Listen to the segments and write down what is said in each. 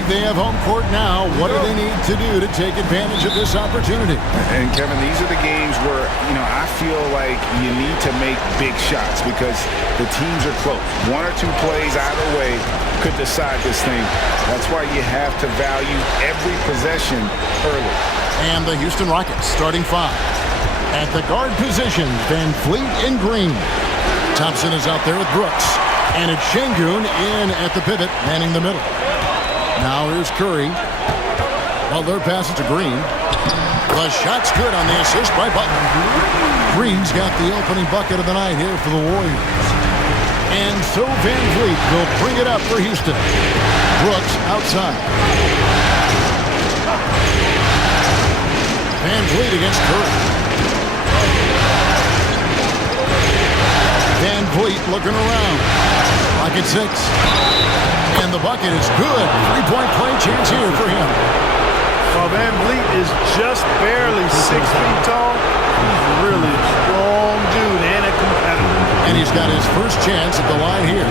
like they have home court now. What do they need to do to take advantage of this opportunity? And, Kevin, these are the games where, I feel like you need to make big shots because the teams are close. One or two plays either way could decide this thing. That's why you have to value every possession early. And the Houston Rockets starting five. At the guard position, Van Fleet and Green. Thompson is out there with Brooks. And it's Şengün in at the pivot, manning the middle. Now here's Curry. Butler passes to Green. The shot's good on the assist by Butler. Green's got the opening bucket of the night here for the Warriors. And so Van Fleet will bring it up for Houston. Brooks outside. Van Fleet against Curry. Van Fleet looking around. Rocket 6. And the bucket is good. Three-point play chance here for him. While Van Vliet is just barely 6 feet tall, he's really a strong dude and a competitor. And he's got his first chance at the line here.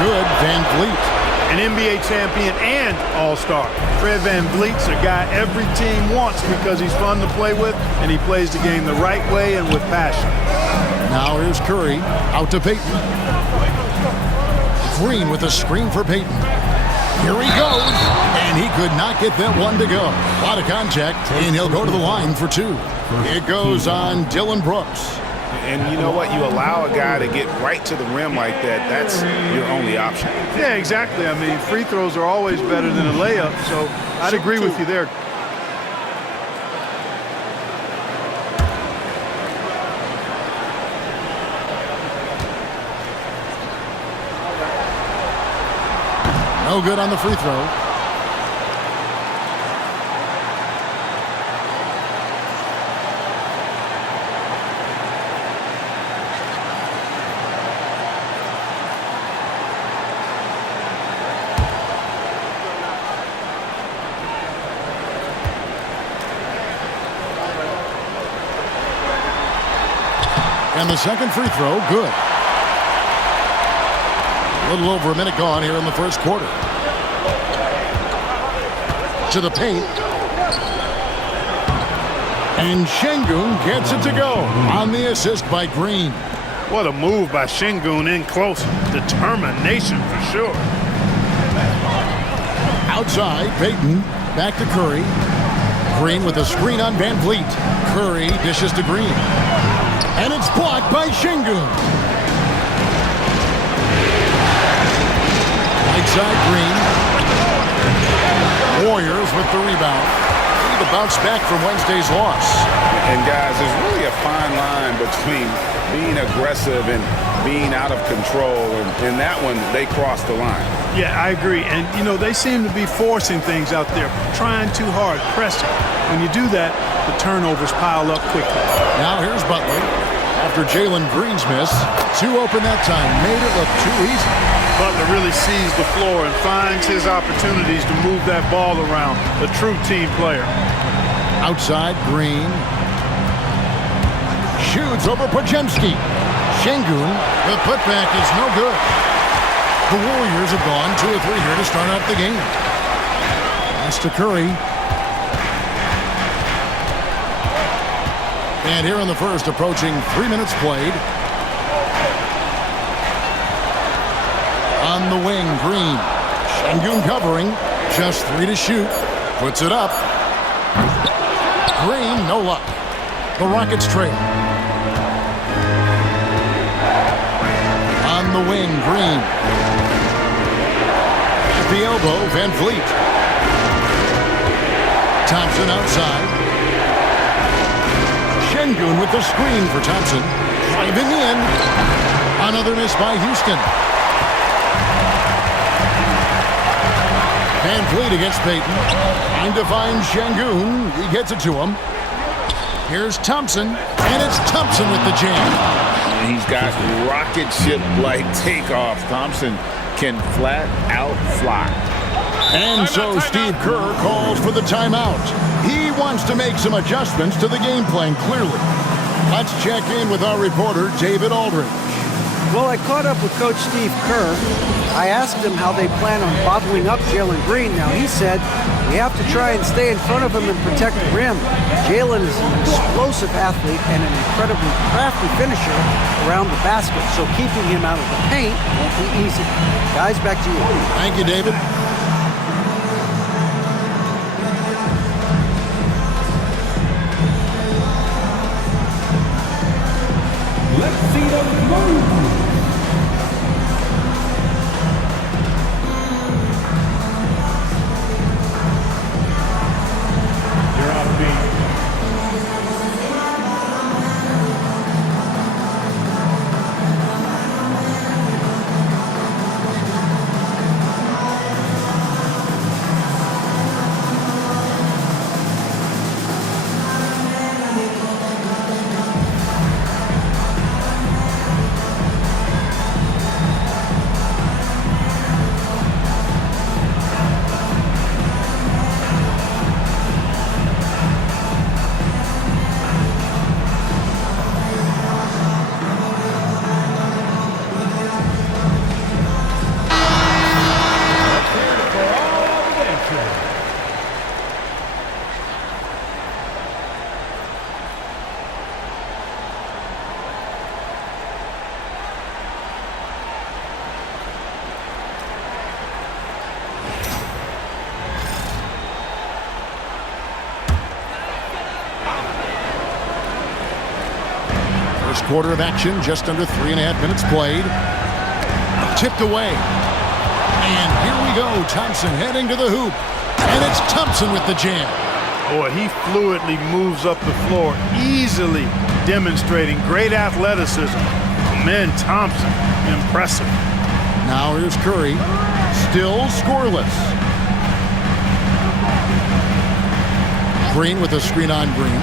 Good, Van Vliet. An NBA champion and all-star. Fred Van Vliet's a guy every team wants because he's fun to play with and he plays the game the right way and with passion. Now here's Curry out to Payton. Green with a screen for Payton. Here he goes, and he could not get that one to go. A lot of contact, and he'll go to the line for two. It goes on Dillon Brooks. And you know what? You allow a guy to get right to the rim like that, that's your only option. Yeah, exactly. I mean, free throws are always better than a layup, so I'd agree with you there. No good on the free throw. And the second free throw, good. A little over a minute gone here in the first quarter. To the paint. And Şengün gets it to go on the assist by Green. What a move by Şengün in close. Determination for sure. Outside, Payton. Back to Curry. Green with a screen on Van Vliet. Curry dishes to Green. And it's blocked by Şengün. Right side, Green. Warriors with the rebound. The bounce back from Wednesday's loss. And guys, there's really a fine line between being aggressive and being out of control. And in that one, they crossed the line. Yeah, I agree. And, they seem to be forcing things out there, trying too hard, pressing. When you do that, the turnovers pile up quickly. Now here's Butler. After Jalen Green's miss, two open that time, made it look too easy. Butler really sees the floor and finds his opportunities to move that ball around. A true team player. Outside, Green. Shoots over Podziemski. Şengün, the putback is no good. The Warriors have gone 2 of 3 here to start out the game. Pass to Curry. And here in the first, approaching 3 minutes played. On the wing, Green. Şengün covering. Just 3 to shoot. Puts it up. Green, no luck. The Rockets trail. On the wing, Green. At the elbow, Van Vliet. Thompson outside. Şengün with the screen for Thompson. Driving in. Another miss by Houston. Van Vliet against Payton. Trying to find Şengün. He gets it to him. Here's Thompson. And it's Thompson with the jam. He's got rocket ship-like takeoff. Thompson can flat out fly. And so Steve Kerr calls for the timeout. He wants to make some adjustments to the game plan, clearly. Let's check in with our reporter, David Aldridge. Well, I caught up with Coach Steve Kerr. I asked him how they plan on bottling up Jalen Green. Now, he said, we have to try and stay in front of him and protect the rim. Jalen is an explosive athlete and an incredibly crafty finisher around the basket, so keeping him out of the paint won't be easy. Guys, back to you. Thank you, David. Let's see them move. You're on beat. First quarter of action, just under 3.5 minutes played. Tipped away. And here we go. Thompson heading to the hoop. And it's Thompson with the jam. Boy, he fluidly moves up the floor, easily demonstrating great athleticism. Man, Thompson, impressive. Now here's Curry. Still scoreless. Green with a screen on Green.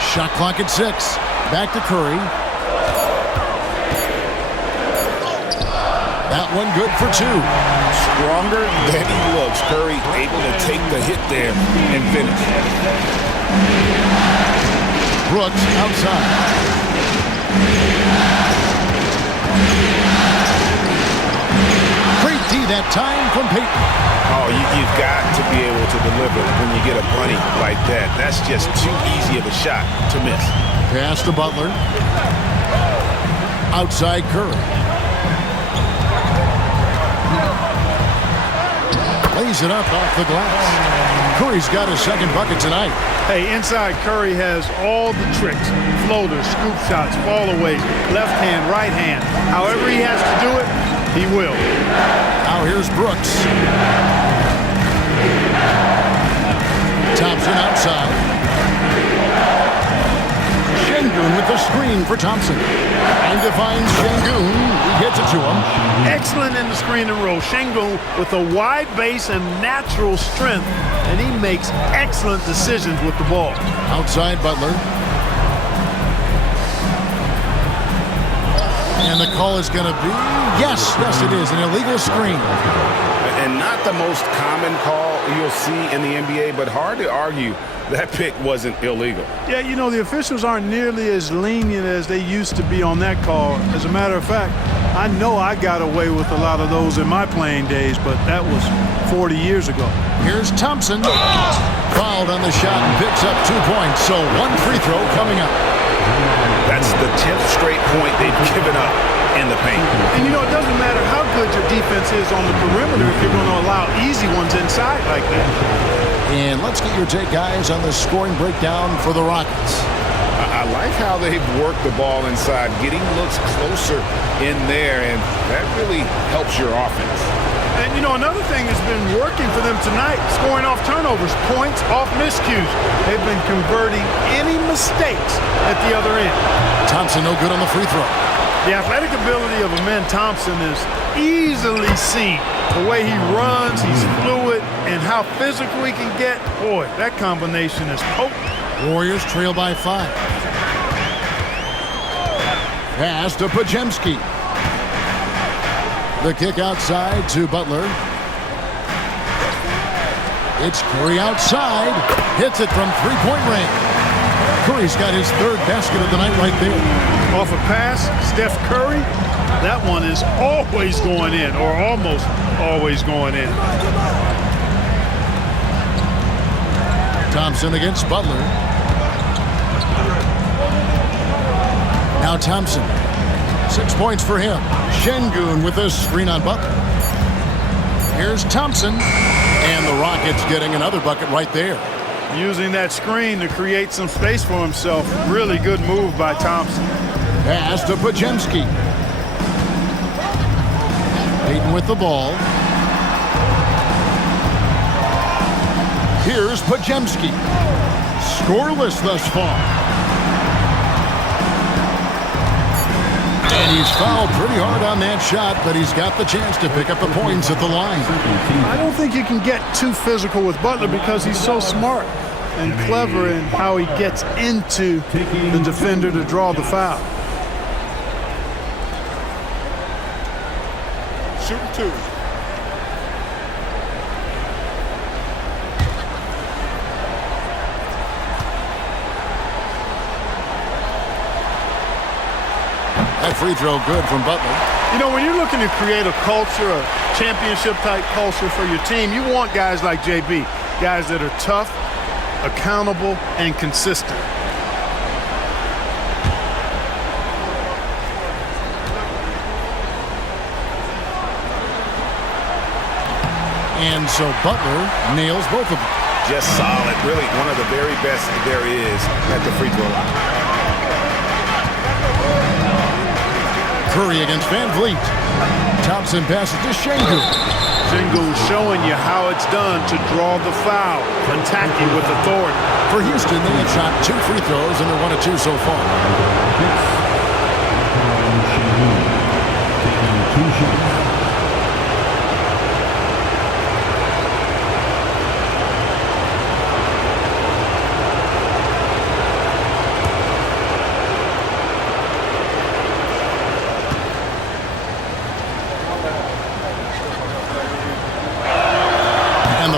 Shot clock at 6. Back to Curry. That one good for 2. Stronger than he looks. Curry able to take the hit there and finish. Brooks outside. Great D that time from Payton. Oh, you've got to be able to deliver when you get a bunny like that. That's just too easy of a shot to miss. Pass to Butler. Outside Curry. Lays it up off the glass. Curry's got his second bucket tonight. Hey, inside Curry has all the tricks. Floaters, scoop shots, fall aways, left hand, right hand. However he has to do it, he will. Now here's Brooks. Thompson outside. Şengün with the screen for Thompson. And defines Şengün. He gets it to him. Excellent in the screen and roll. Şengün with a wide base and natural strength, and he makes excellent decisions with the ball. Outside Butler. And the call is going to be, yes, it is, an illegal screen. And not the most common call you'll see in the NBA, but hard to argue that pick wasn't illegal. Yeah, you know, the officials aren't nearly as lenient as they used to be on that call. As a matter of fact, I know I got away with a lot of those in my playing days, but that was 40 years ago. Here's Thompson. Fouled on the shot and picks up 2 points, so one free throw coming up. That's the 10th straight point they've given up in the paint. And you know, it doesn't matter how good your defense is on the perimeter if you're going to allow easy ones inside like that. And let's get your take, guys, on the scoring breakdown for the Rockets. I like how they've worked the ball inside, getting looks closer in there, and that really helps your offense. And, you know, another thing that's been working for them tonight, scoring off turnovers, points off miscues. They've been converting any mistakes at the other end. Thompson no good on the free throw. The athletic ability of Amen Thompson is easily seen. The way he runs, he's fluid, and how physical he can get. Boy, that combination is potent. Warriors trail by 5. Pass to Podziemski. The kick outside to Butler. It's Curry outside. Hits it from three-point range. Curry's got his third basket of the night right there. Off a pass, Steph Curry. That one is always going in, or almost always going in. Thompson against Butler. Now Thompson. 6 points for him. Şengün with a screen on Butler. Here's Thompson. And the Rockets getting another bucket right there. Using that screen to create some space for himself. Really good move by Thompson. Pass to Podziemski. Payton with the ball. Here's Podziemski. Scoreless thus far. And he's fouled pretty hard on that shot, but he's got the chance to pick up the points at the line. I don't think you can get too physical with Butler because he's so smart and clever in how he gets into the defender to draw the foul. Shooting two. That free throw good from Butler. You know, when you're looking to create a culture, a championship-type culture for your team, you want guys like JB, guys that are tough, accountable, and consistent. And so Butler nails both of them. Just solid. Really one of the very best there is at the free throw line. Curry against Van Vliet. Thompson passes to Şengün. Şengün showing you how it's done to draw the foul, attacking with authority. For Houston, they have shot 2 free throws, and they're 1 of 2 so far. Taking 2 shots.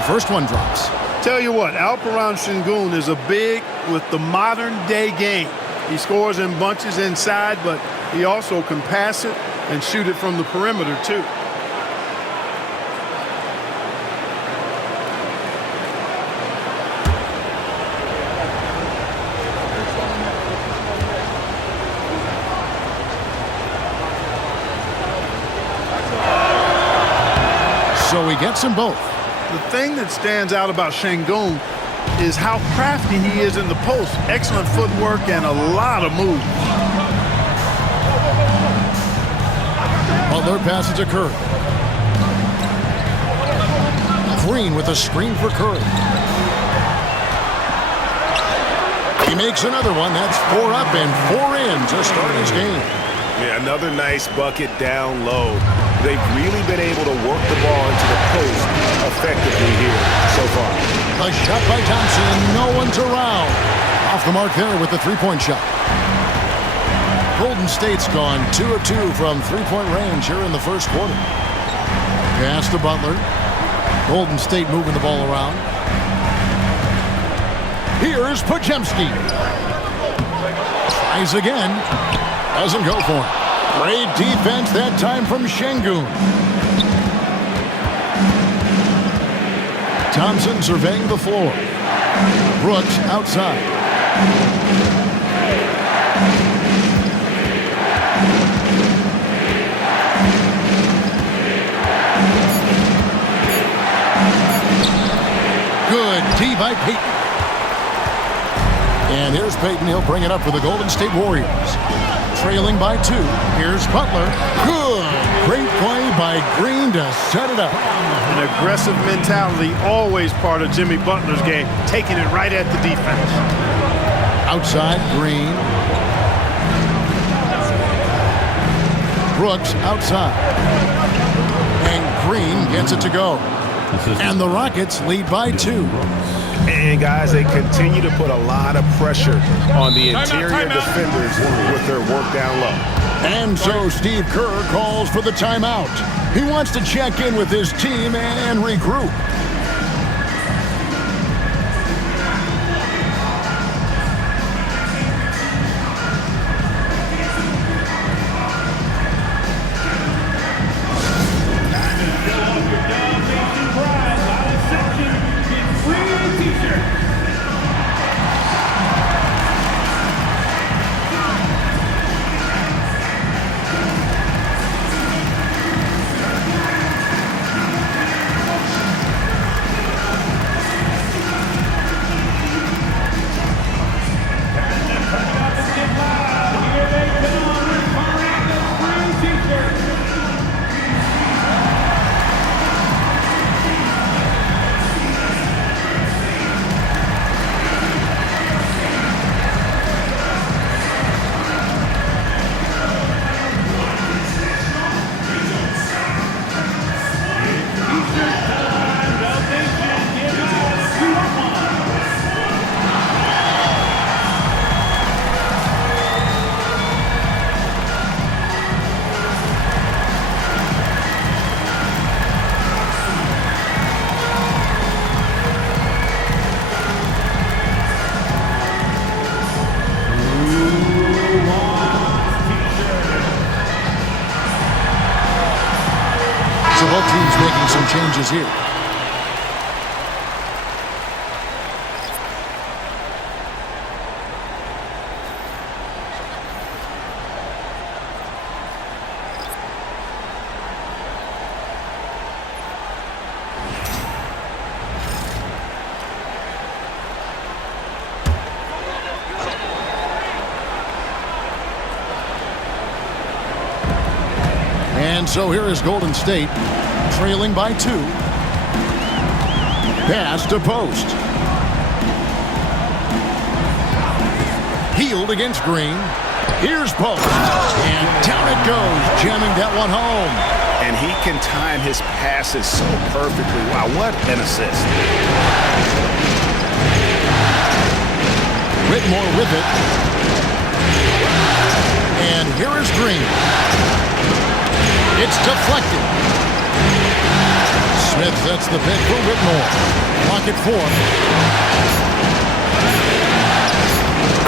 First one drops. Tell you what, Alperen Şengün is a big with the modern day game. He scores in bunches inside, but he also can pass it and shoot it from the perimeter too. So he gets them both. The thing that stands out about Şengün is how crafty he is in the post. Excellent footwork and a lot of moves. Butler passes to Curry. Green with a screen for Curry. He makes another one. That's 4 up and 4 in to start his game. Yeah, another nice bucket down low. They've really been able to work the ball into the post effectively here so far. A shot by Thompson. No one's around. Off the mark there with the three-point shot. Golden State's gone 2 of 2 from three-point range here in the first quarter. Pass to Butler. Golden State moving the ball around. Here's Podziemski. Tries again. Doesn't go for it. Great defense that time from Şengün. Thompson surveying the floor. Brooks outside. Good D by Payton. And here's Payton. He'll bring it up for the Golden State Warriors. Trailing by 2. Here's Butler. Good. Great play by Green to set it up. An aggressive mentality, always part of Jimmy Butler's game, taking it right at the defense. Outside, Green. Brooks outside. And Green gets it to go. And the Rockets lead by 2. And, guys, they continue to put a lot of pressure on the interior defenders with their work down low. And so Steve Kerr calls for the timeout. He wants to check in with his team and regroup. So both teams making some changes here. And so here is Golden State, trailing by 2. Pass to post. Healed against Green. Here's post. And down it goes, jamming that one home. And he can time his passes so perfectly. Wow, what an assist. Whitmore with it. And here is Green. It's deflected. Smith sets the pick for Whitmore. Pocket 4.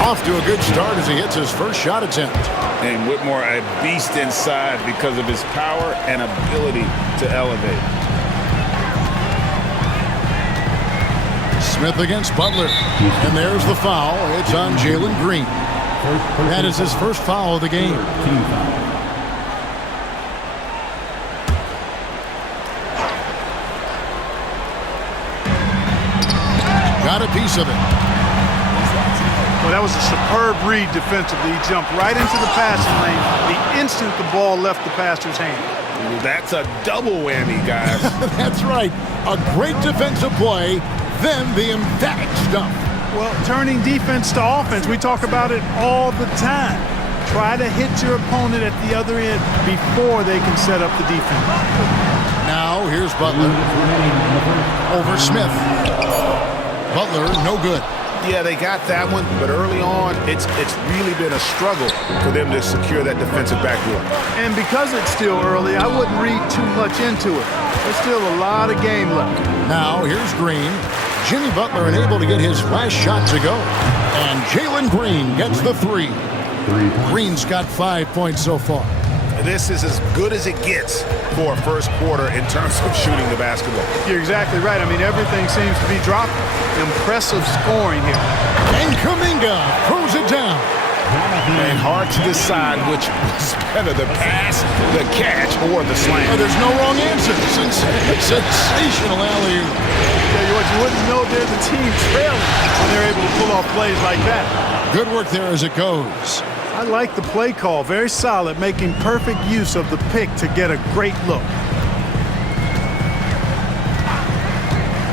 Off to a good start as he hits his first shot attempt. And Whitmore a beast inside because of his power and ability to elevate. Smith against Butler. And there's the foul. It's on Jalen Green. That is his first foul of the game. Got a piece of it. Well, that was a superb read defensively. He jumped right into the passing lane the instant the ball left the passer's hand. That's a double whammy, guys. That's right. A great defensive play, then the emphatic stuff. Well, turning defense to offense, we talk about it all the time. Try to hit your opponent at the other end before they can set up the defense. Now, here's Butler. Over Smith. Butler, no good. Yeah, they got that one, but early on, it's really been a struggle for them to secure that defensive backboard. And because it's still early, I wouldn't read too much into it. There's still a lot of game left. Now, here's Green. Jimmy Butler unable to get his last shot to go. And Jalen Green gets the 3. Green's got 5 points so far. This is as good as it gets for a first quarter in terms of shooting the basketball. You're exactly right. I mean, everything seems to be dropping. Impressive scoring here. And Kuminga throws it down. And hard to decide which was better, the pass, the catch, or the slam. Oh, there's no wrong answer. Sensational alley-oop. Tell you what, you wouldn't know they're the team trailing when they're able to pull off plays like that. Good work there as it goes. I like the play call. Very solid, making perfect use of the pick to get a great look.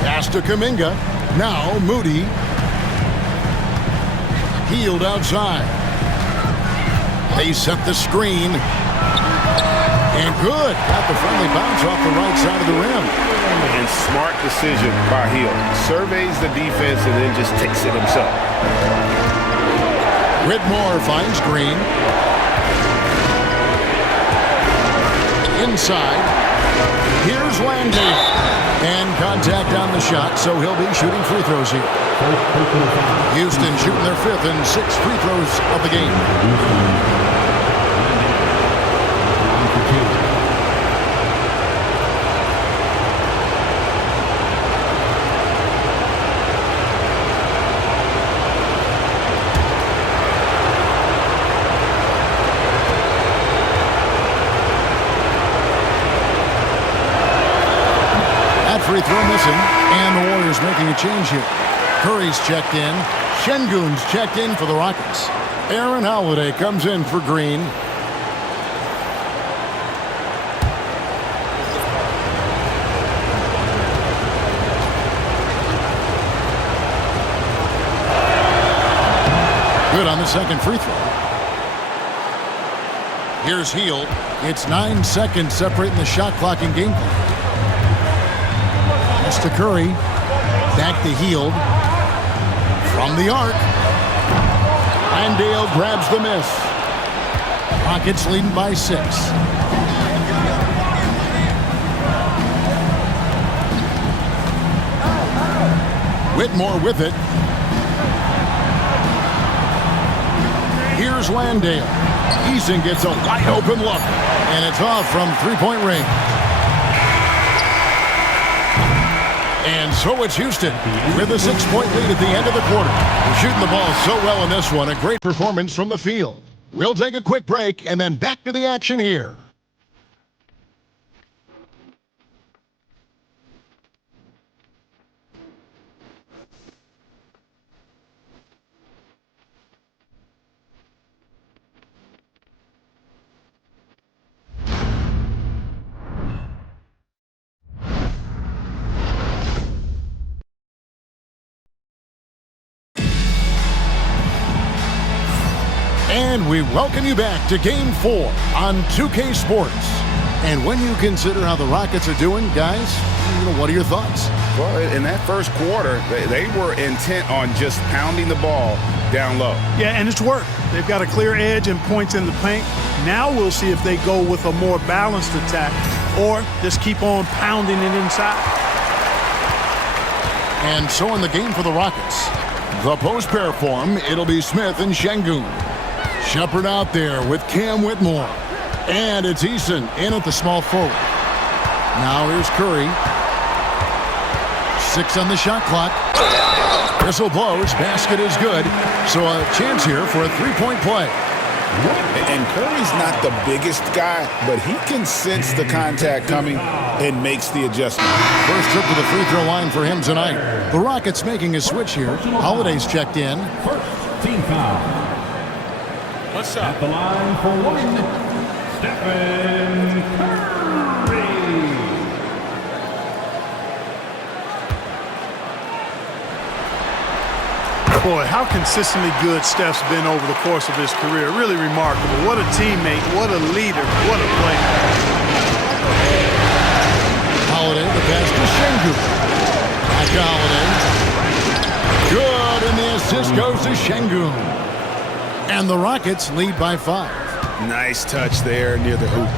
Pass to Kuminga. Now Moody. Healed outside. They set the screen. And good. Got the friendly bounce off the right side of the rim. And smart decision by Hill. Surveys the defense and then just takes it himself. Whitmore finds Green. Inside. Here's Landale. And contact on the shot, so he'll be shooting free throws here. Houston shooting their 5th and 6th free throws of the game. Free throw missing, and the Warriors making a change here. Curry's checked in. Şengün's checked in for the Rockets. Aaron Holiday comes in for Green. Good on the second free throw. Here's Hield. It's 9 seconds separating the shot clock and game clock. To Curry, back to Hield, from the arc, Landale grabs the miss. Rockets leading by 6. Whitmore with it. Here's Landale. Eason gets a wide open look, and it's off from three-point range. And so it's Houston with a 6-point lead at the end of the quarter. They're shooting the ball so well in this one. A great performance from the field. We'll take a quick break and then back to the action here. And we welcome you back to Game 4 on 2K Sports. And when you consider how the Rockets are doing, guys, what are your thoughts? Well, in that first quarter, they were intent on just pounding the ball down low. Yeah, and it's worked. They've got a clear edge and points in the paint. Now we'll see if they go with a more balanced attack or just keep on pounding it inside. And so in the game for the Rockets, the post pair form, it'll be Smith and Şengün. Shepard out there with Cam Whitmore. And it's Eason in at the small forward. Now here's Curry. 6 on the shot clock. Whistle blows. Basket is good. So a chance here for a three-point play. And Curry's not the biggest guy, but he can sense the contact coming and makes the adjustment. First trip to the free throw line for him tonight. The Rockets making a switch here. Holiday's checked in. First team foul. What's up? At the line for one, Stephen Curry. Boy, how consistently good Steph's been over the course of his career. Really remarkable. What a teammate, what a leader, what a player. Holiday, the pass to Şengün. Back to Holiday. Good, and the assist goes to Şengün. And the Rockets lead by 5. Nice touch there near the hoop.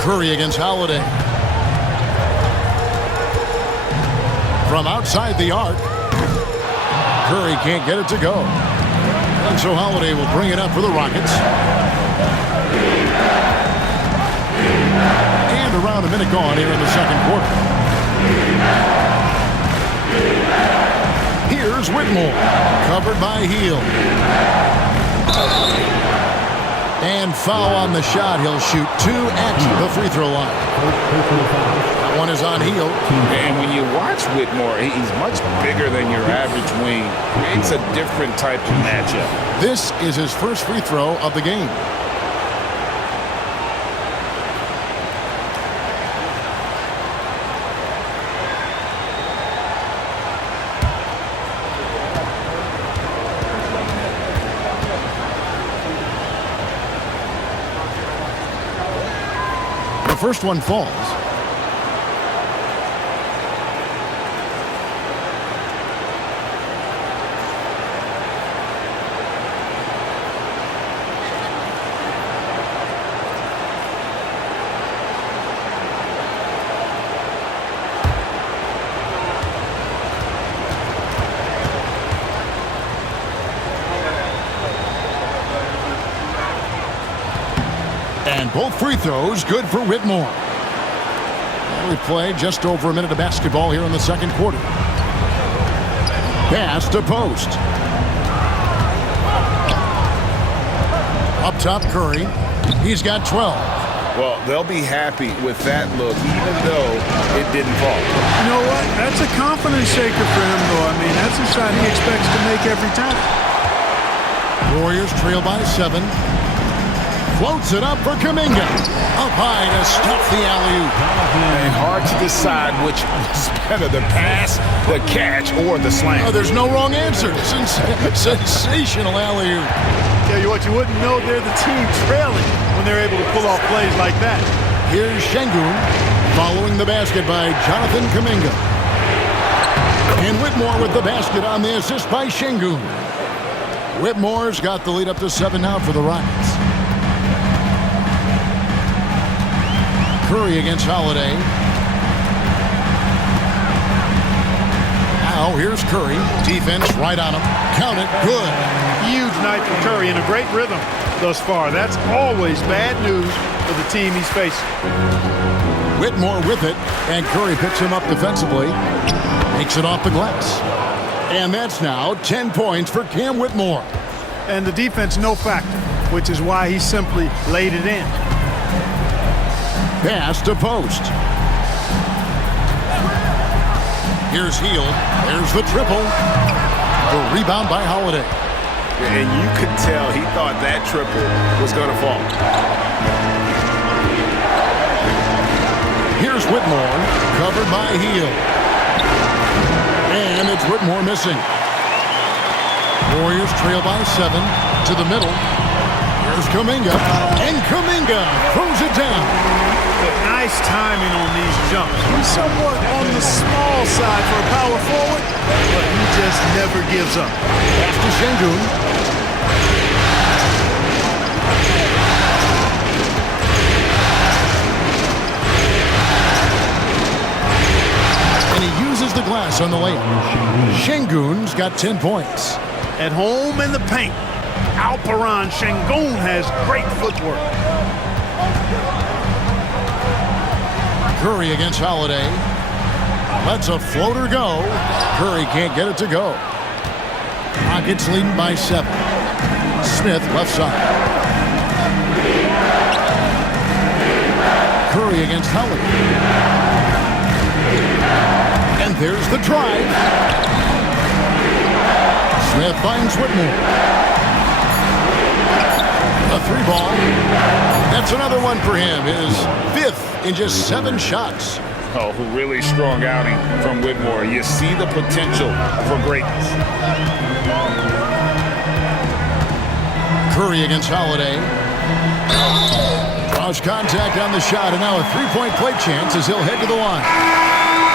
Curry against Holiday. From outside the arc. Curry can't get it to go. And so Holiday will bring it up for the Rockets. And around a minute gone here in the second quarter. Here's Whitmore, covered by Hield. And foul on the shot. He'll shoot 2 at the free throw line. That one is on Hield. And when you watch Whitmore, he's much bigger than your average wing. It's a different type of matchup. This is his first free throw of the game. First one falls. both free throws good for Whitmore. We played just over a minute of basketball here in the second quarter. Pass to post. Up top, Curry. He's got 12. Well, they'll be happy with that look, even though it didn't fall. You know what? That's a confidence shaker for him, though. I mean, that's a shot he expects to make every time. Warriors trail by 7. Floats it up for Kuminga. Up high to stuff the alley-oop. And hard to decide which was better, the pass, the catch, or the slam. Oh, there's no wrong answer. Sensational alley-oop. Tell you what, you wouldn't know they're the team trailing when they're able to pull off plays like that. Here's Şengün following the basket by Jonathan Kuminga. And Whitmore with the basket on the assist by Şengün. Whitmore's got the lead up to 7 now for the Rockets. Curry against Holiday. Now here's Curry. Defense right on him. Count it. Good. Huge night for Curry in a great rhythm thus far. That's always bad news for the team he's facing. Whitmore with it, and Curry picks him up defensively. Makes it off the glass. And that's now 10 points for Cam Whitmore. And the defense no factor, which is why he simply laid it in. Pass to post. Here's Hield. There's the triple. The rebound by Holiday. And you could tell he thought that triple was going to fall. Here's Whitmore, covered by Hield. And it's Whitmore missing. Warriors trail by 7 to the middle. Here's Kuminga. And Kuminga throws it down. Nice timing on these jumps. He's somewhat on the small side for a power forward, but he just never gives up. Pass to Şengün. And he uses the glass on the layup. Şengün's got 10 points. At home in the paint, Alperen Şengün has great footwork. Curry against Holiday. Lets a floater go. Curry can't get it to go. Rockets leading by 7. Smith left side. Curry against Holiday. And there's the drive. Smith finds Whitmore. A 3-ball. That's another one for him. His 5th in just 7 shots. Oh, really strong outing from Whitmore. You see the potential for greatness. Curry against Holiday. Draws contact on the shot, and now a 3-point play chance as he'll head to the line.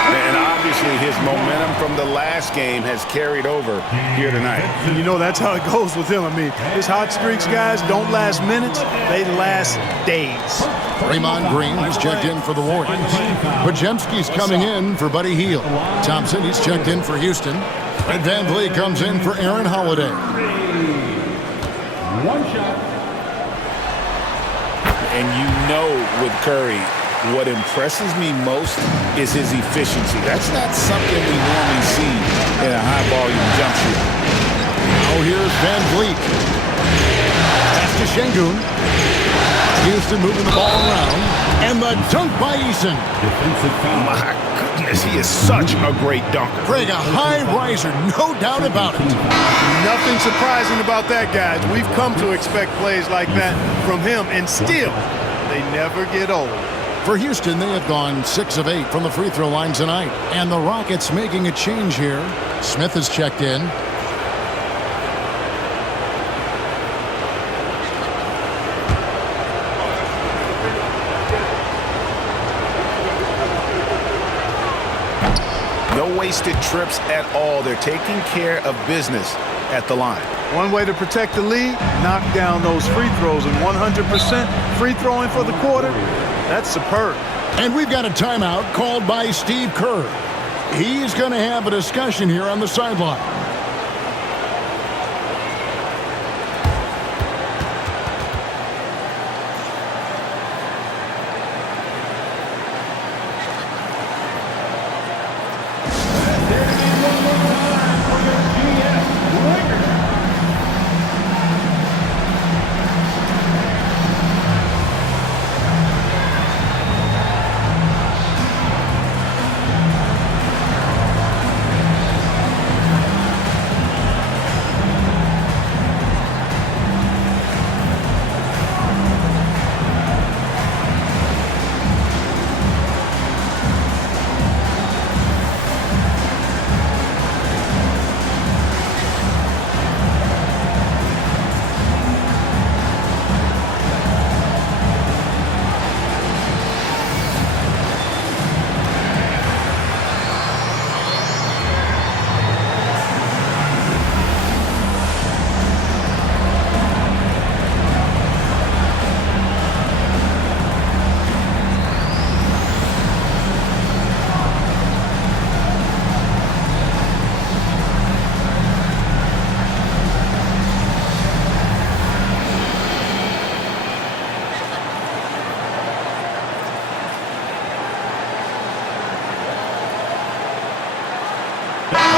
And obviously his momentum from the last game has carried over here tonight. You know, that's how it goes with him. I mean, his hot streaks, guys, don't last minutes. They last days. Draymond Green has checked in for the Warriors. Podziemski's coming in for Buddy Hield. Thompson, he's checked in for Houston. And Van Vliet comes in for Aaron Holiday. One shot. And you know with Curry, what impresses me most is his efficiency. That's not something we normally see in a high-volume jump shooter. Now here's Van Vliet. Pass to Şengün. Houston moving the ball around. And the dunk by Eason. Defensive foul. My goodness, he is such a great dunker. Craig, a high riser, no doubt about it. Nothing surprising about that, guys. We've come to expect plays like that from him, and still, they never get old. For Houston, they have gone 6 of 8 from the free throw line tonight. And the Rockets making a change here. Smith has checked in. No wasted trips at all. They're taking care of business at the line. One way to protect the lead, knock down those free throws, and 100% free throwing for the quarter. That's superb. And we've got a timeout called by Steve Kerr. He's going to have a discussion here on the sideline.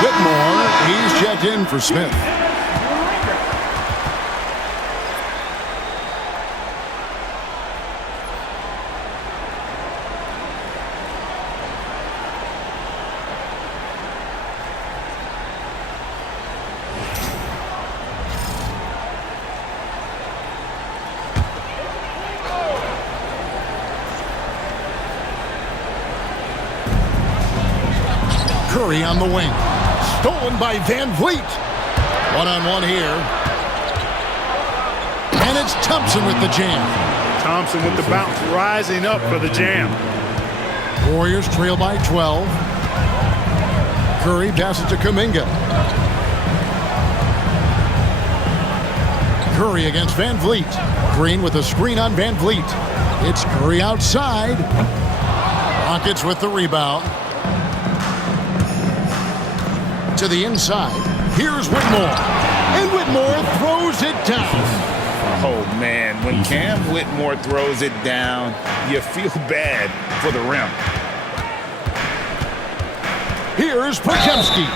Whitmore, he's checked in for Smith. Curry on the wing. Stolen by Van Vliet. One-on-one here. And it's Thompson with the jam. Thompson with the bounce, rising up for the jam. Warriors trail by 12. Curry passes to Kuminga. Curry against Van Vliet. Green with a screen on Van Vliet. It's Curry outside. Rockets with the rebound. To the inside. Here's Whitmore. And Whitmore throws it down. Oh, man. When Cam Whitmore throws it down, you feel bad for the rim. Here's Podziemski.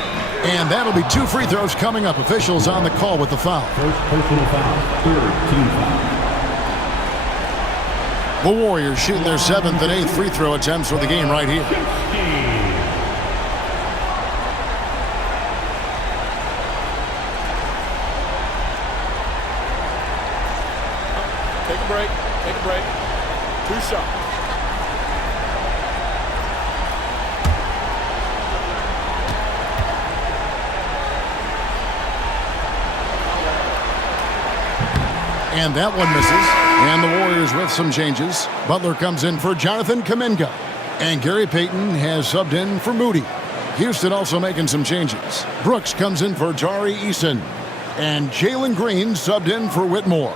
And that'll be 2 free throws coming up. Officials on the call with the foul. First personal foul. Third team foul. The Warriors shooting their 7th and 8th free throw attempts for the game right here. Take a break. Take a break. 2 shots. And that one misses. And the Warriors with some changes. Butler comes in for Jonathan Kuminga. And Gary Payton has subbed in for Moody. Houston also making some changes. Brooks comes in for Tari Eason. And Jalen Green subbed in for Whitmore.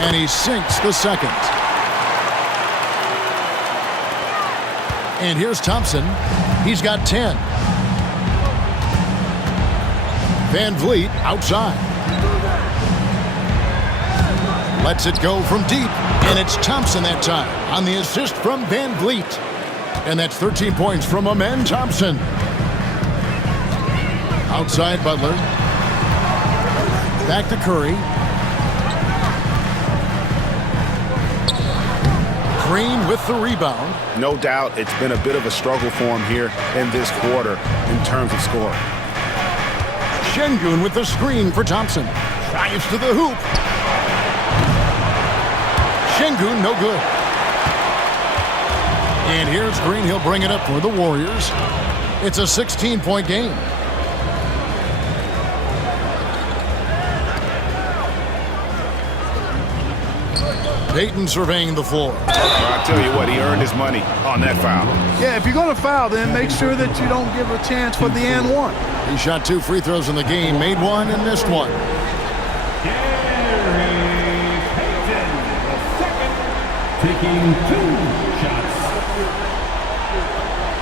And he sinks the second. And here's Thompson. He's got 10. Van Vliet outside. Lets it go from deep. And it's Thompson that time on the assist from Van Vliet. And that's 13 points from Amen Thompson. Outside Butler. Back to Curry. Green with the rebound. No doubt it's been a bit of a struggle for him here in this quarter in terms of scoring. Şengün with the screen for Thompson. Drives to the hoop. Şengün no good. And here's Green. He'll bring it up for the Warriors. It's a 16-point game. Payton surveying the floor. I'll tell you what, he earned his money on that foul. Yeah, if you're going to foul, then make sure that you don't give a chance for the and one. He shot 2 free throws in the game, made 1 and missed 1. Gary Payton, the second, taking 2 shots.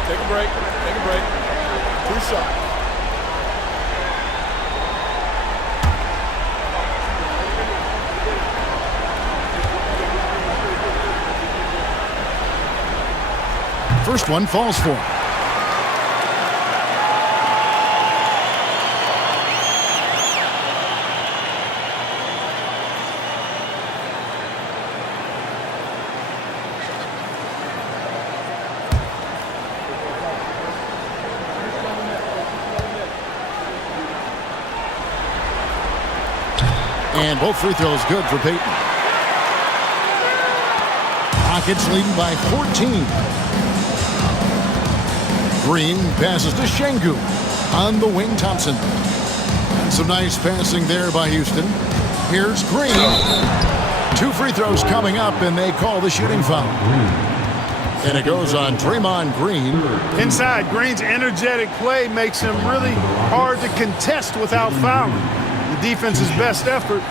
Take a break. Take a break. 2 shots. First one falls for him. And both free throws good for Payton. Rockets leading by 14. Green passes to Şengün. On the wing, Thompson. Some nice passing there by Houston. Here's Green. 2 free throws coming up, and they call the shooting foul. And it goes on Draymond Green. Inside, Green's energetic play makes him really hard to contest without fouling. The defense's best effort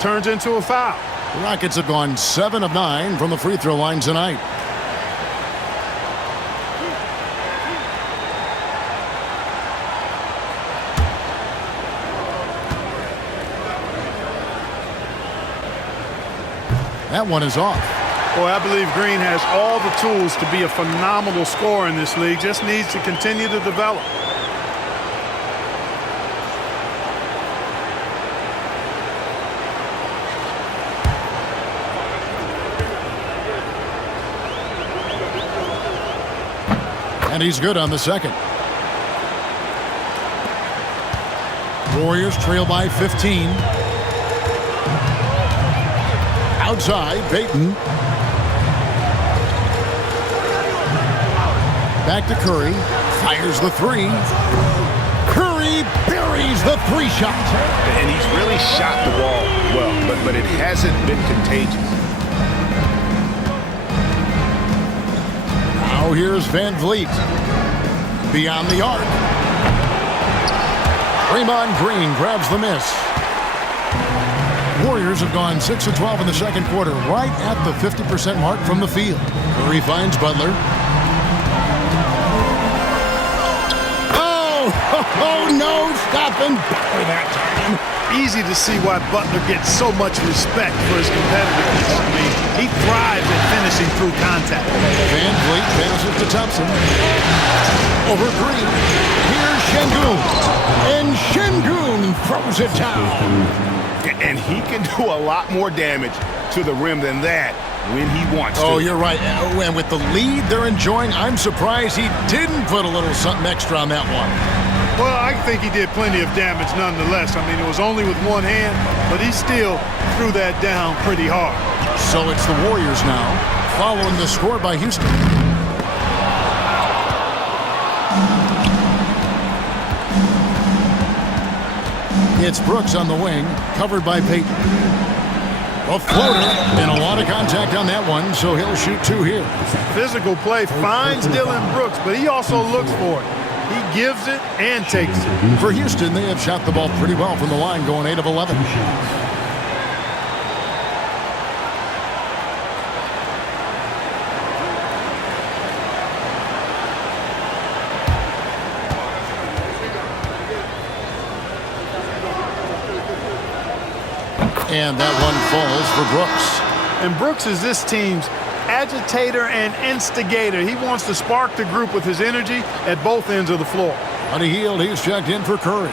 turns into a foul. The Rockets have gone 7 of 9 from the free throw line tonight. That one is off. Boy, I believe Green has all the tools to be a phenomenal scorer in this league. Just needs to continue to develop. And he's good on the second. Warriors trail by 15. Outside, Payton. Back to Curry. Fires the 3. Curry buries the 3 shot. And he's really shot the ball well, but it hasn't been contagious. Now here's Van Vliet. Beyond the arc. Draymond Green grabs the miss. Warriors have gone 6 of 12 in the second quarter, right at the 50% mark from the field. Curry finds Butler. Oh, no, stopping Butler that time. Easy to see why Butler gets so much respect for his competitiveness. I mean, he thrives at finishing through contact. Van Vliet passes to Thompson. Over Green. Here's Şengün. And Şengün throws it down. And he can do a lot more damage to the rim than that when he wants to. Oh, you're right. And with the lead they're enjoying, I'm surprised he didn't put a little something extra on that one. Well, I think he did plenty of damage nonetheless. I mean, it was only with one hand, but he still threw that down pretty hard. So it's the Warriors now, following the score by Houston. It's Brooks on the wing, covered by Payton. A floater, and a lot of contact on that one, so he'll shoot 2 here. Physical play finds Dillon Brooks, but he also looks for it. He gives it and takes it. For Houston, they have shot the ball pretty well from the line, going 8 of 11. And that one falls for Brooks. And Brooks is this team's agitator and instigator. He wants to spark the group with his energy at both ends of the floor. Buddy Hield, he's checked in for Curry.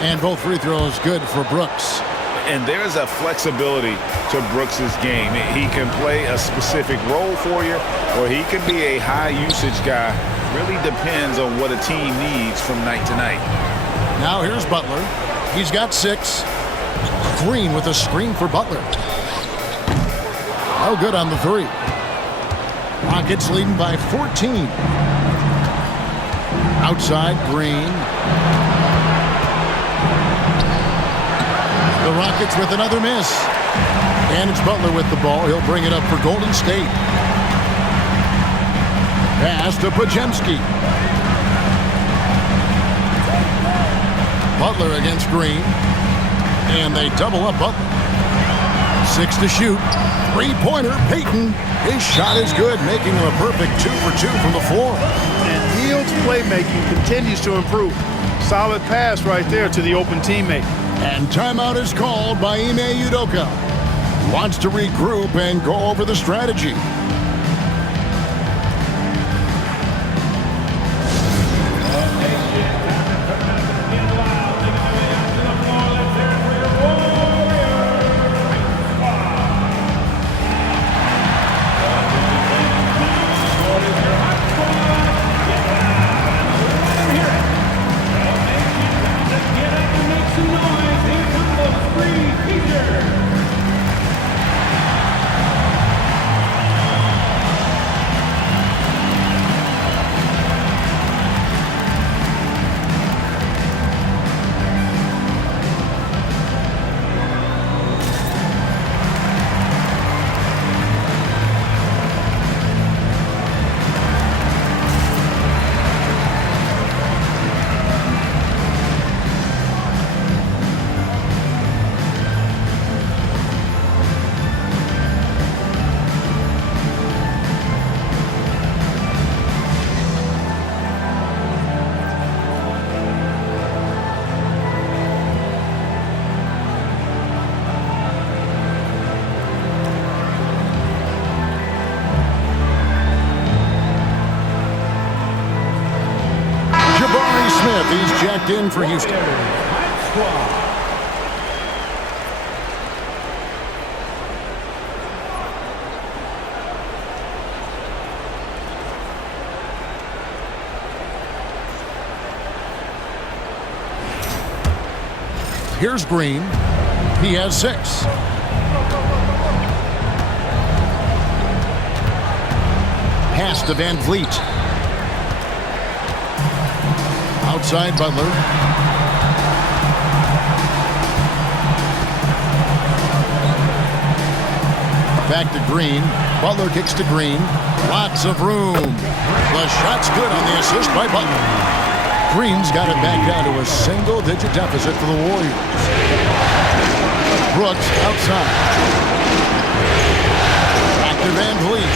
And both free throws good for Brooks. And there's a flexibility to Brooks's game. He can play a specific role for you, or he can be a high-usage guy. Really depends on what a team needs from night to night. Now here's Butler. He's got 6. Green with a screen for Butler. No good on the 3. Rockets leading by 14. Outside, Green. The Rockets with another miss. And it's Butler with the ball. He'll bring it up for Golden State. Pass to Podziemski. Butler against Green. And they double up Butler. 6 to shoot. 3-pointer, Payton. His shot is good, making him a perfect 2 for 2 from the floor. And Hield's playmaking continues to improve. Solid pass right there to the open teammate. And timeout is called by Ime Udoka. Wants to regroup and go over the strategy. He's jacked in for Houston. Here's Green. He has 6. Pass to Van Vliet. Outside Butler. Back to Green. Butler kicks to Green. Lots of room. The shot's good on the assist by Butler. Green's got it back down to a single-digit deficit for the Warriors. Brooks outside. Back to Van Vliet.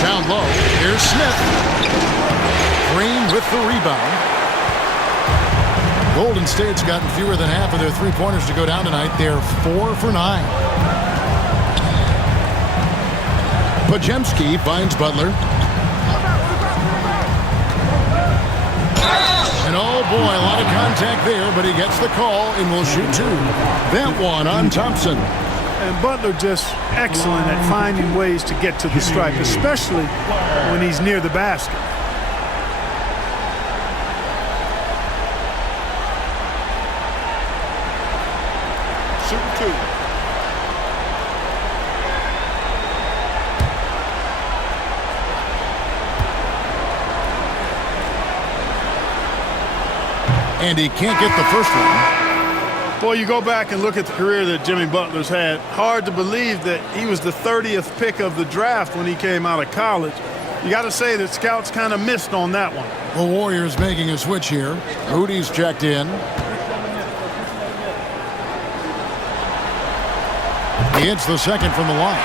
Down low. Here's Smith. Green with the rebound. Golden State's gotten fewer than half of their three-pointers to go down tonight. They're 4 for 9. Podziemski finds Butler. And oh boy, a lot of contact there, but he gets the call and will shoot 2. That one on Thompson. And Butler just excellent at finding ways to get to the stripe, especially when he's near the basket. Shooting 2. And he can't get the first one. Boy, you go back and look at the career that Jimmy Butler's had. Hard to believe that he was the 30th pick of the draft when he came out of college. You got to say that scouts kind of missed on that one. The Warriors making a switch here. Moody's checked in. He hits the second from the line.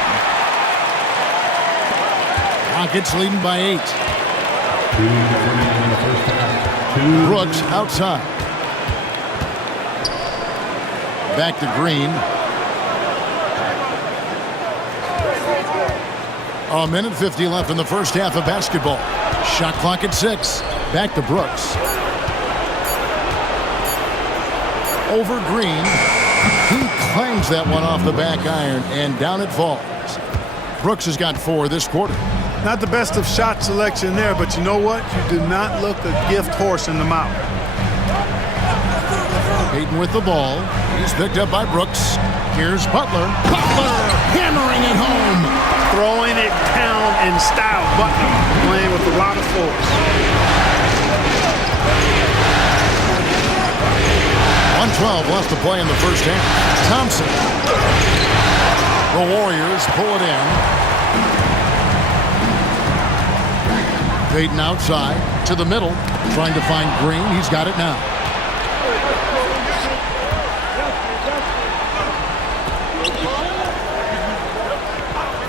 Rockets leading by 8. Brooks outside. Back to Green. A minute 50 left in the first half of basketball. Shot clock at 6. Back to Brooks. Over Green. He claims that one off the back iron, and down it falls. Brooks has got 4 this quarter. Not the best of shot selection there, but you know what? You do not look a gift horse in the mouth. Payton with the ball. He's picked up by Brooks. Here's Butler. Butler hammering it home. Throwing it down in style. Butler playing with a lot of force. 1:12 left to play in the first half. Thompson. The Warriors pull it in. Payton outside to the middle. Trying to find Green. He's got it now.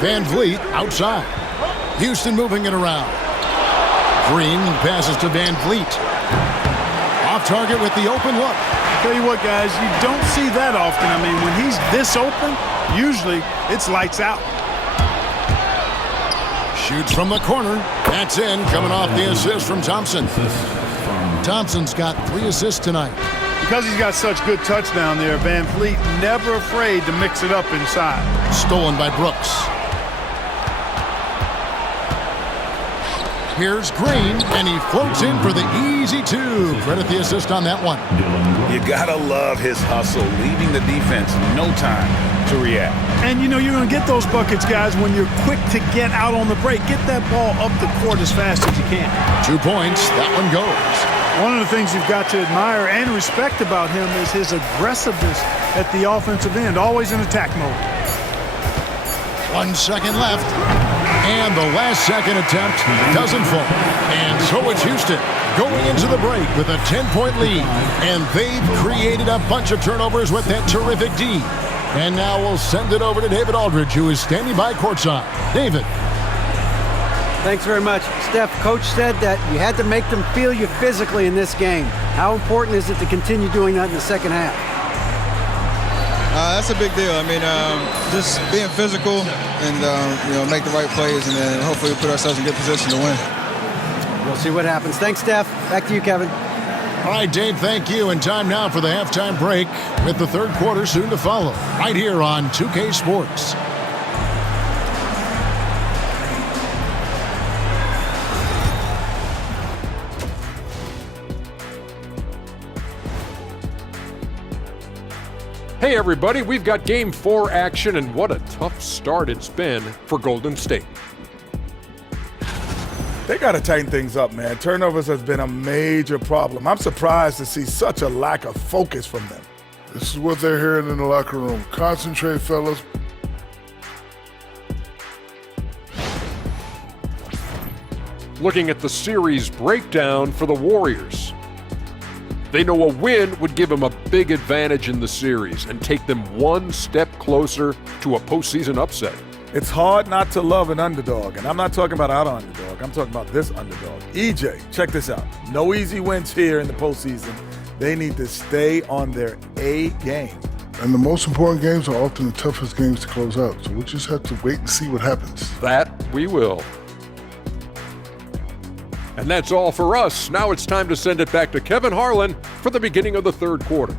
Van Vliet outside. Houston moving it around. Green passes to Van Vliet. Off target with the open look. Tell you what, guys, you don't see that often. I mean, when he's this open, usually it's lights out. Shoots from the corner. That's in, coming off the assist from Thompson. Thompson's got 3 assists tonight. Because he's got such good touch down there, Van Vliet never afraid to mix it up inside. Stolen by Brooks. Here's Green, and he floats in for the easy 2. Credit the assist on that one. You gotta love his hustle, leaving the defense no time to react. And you know you're going to get those buckets, guys, when you're quick to get out on the break. Get that ball up the court as fast as you can. 2 points. That one goes. One of the things you've got to admire and respect about him is his aggressiveness at the offensive end, always in attack mode. 1 second left. And the last second attempt doesn't fall. And so it's Houston going into the break with a 10-point lead. And they've created a bunch of turnovers with that terrific D. And now we'll send it over to David Aldridge, who is standing by courtside. David. Thanks very much. Steph, Coach said that you had to make them feel you physically in this game. How important is it to continue doing that in the second half? That's a big deal. I mean, just being physical and, make the right plays, and then hopefully we put ourselves in good position to win. We'll see what happens. Thanks, Steph. Back to you, Kevin. All right, Dave, thank you. And time now for the halftime break with the third quarter soon to follow. Right here on 2K Sports. Hey everybody, we've got Game 4 action, and what a tough start it's been for Golden State. They got to tighten things up, man. Turnovers has been a major problem. I'm surprised to see such a lack of focus from them. This is what they're hearing in the locker room. Concentrate, fellas. Looking at the series breakdown for the Warriors. They know a win would give them a big advantage in the series and take them one step closer to a postseason upset. It's hard not to love an underdog, and I'm not talking about our underdog. I'm talking about this underdog. EJ, check this out. No easy wins here in the postseason. They need to stay on their A game. And the most important games are often the toughest games to close out, so we'll just have to wait and see what happens. That we will. And that's all for us. Now it's time to send it back to Kevin Harlan for the beginning of the third quarter.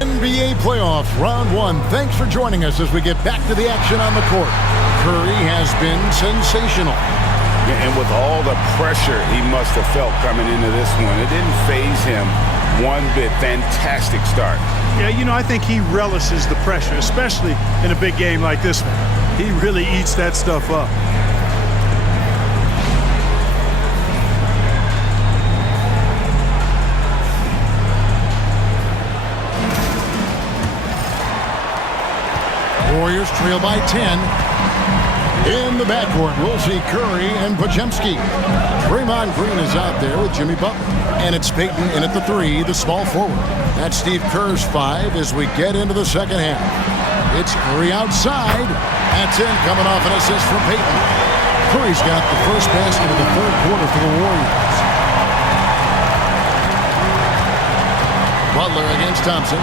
NBA playoff round 1. Thanks for joining us as we get back to the action on the court. Curry has been sensational. Yeah, and with all the pressure he must have felt coming into this one, it didn't faze him one bit. Fantastic start. Yeah, I think he relishes the pressure, especially in a big game like this one. He really eats that stuff up. Warriors trail by 10. In the backcourt, we'll see Curry and Podziemski. Draymond Green is out there with Jimmy Butler. And it's Payton in at the 3, the small forward. That's Steve Kerr's 5 as we get into the second half. It's Curry outside. That's in, coming off an assist from Payton. Curry's got the first basket of the third quarter for the Warriors. Butler against Thompson.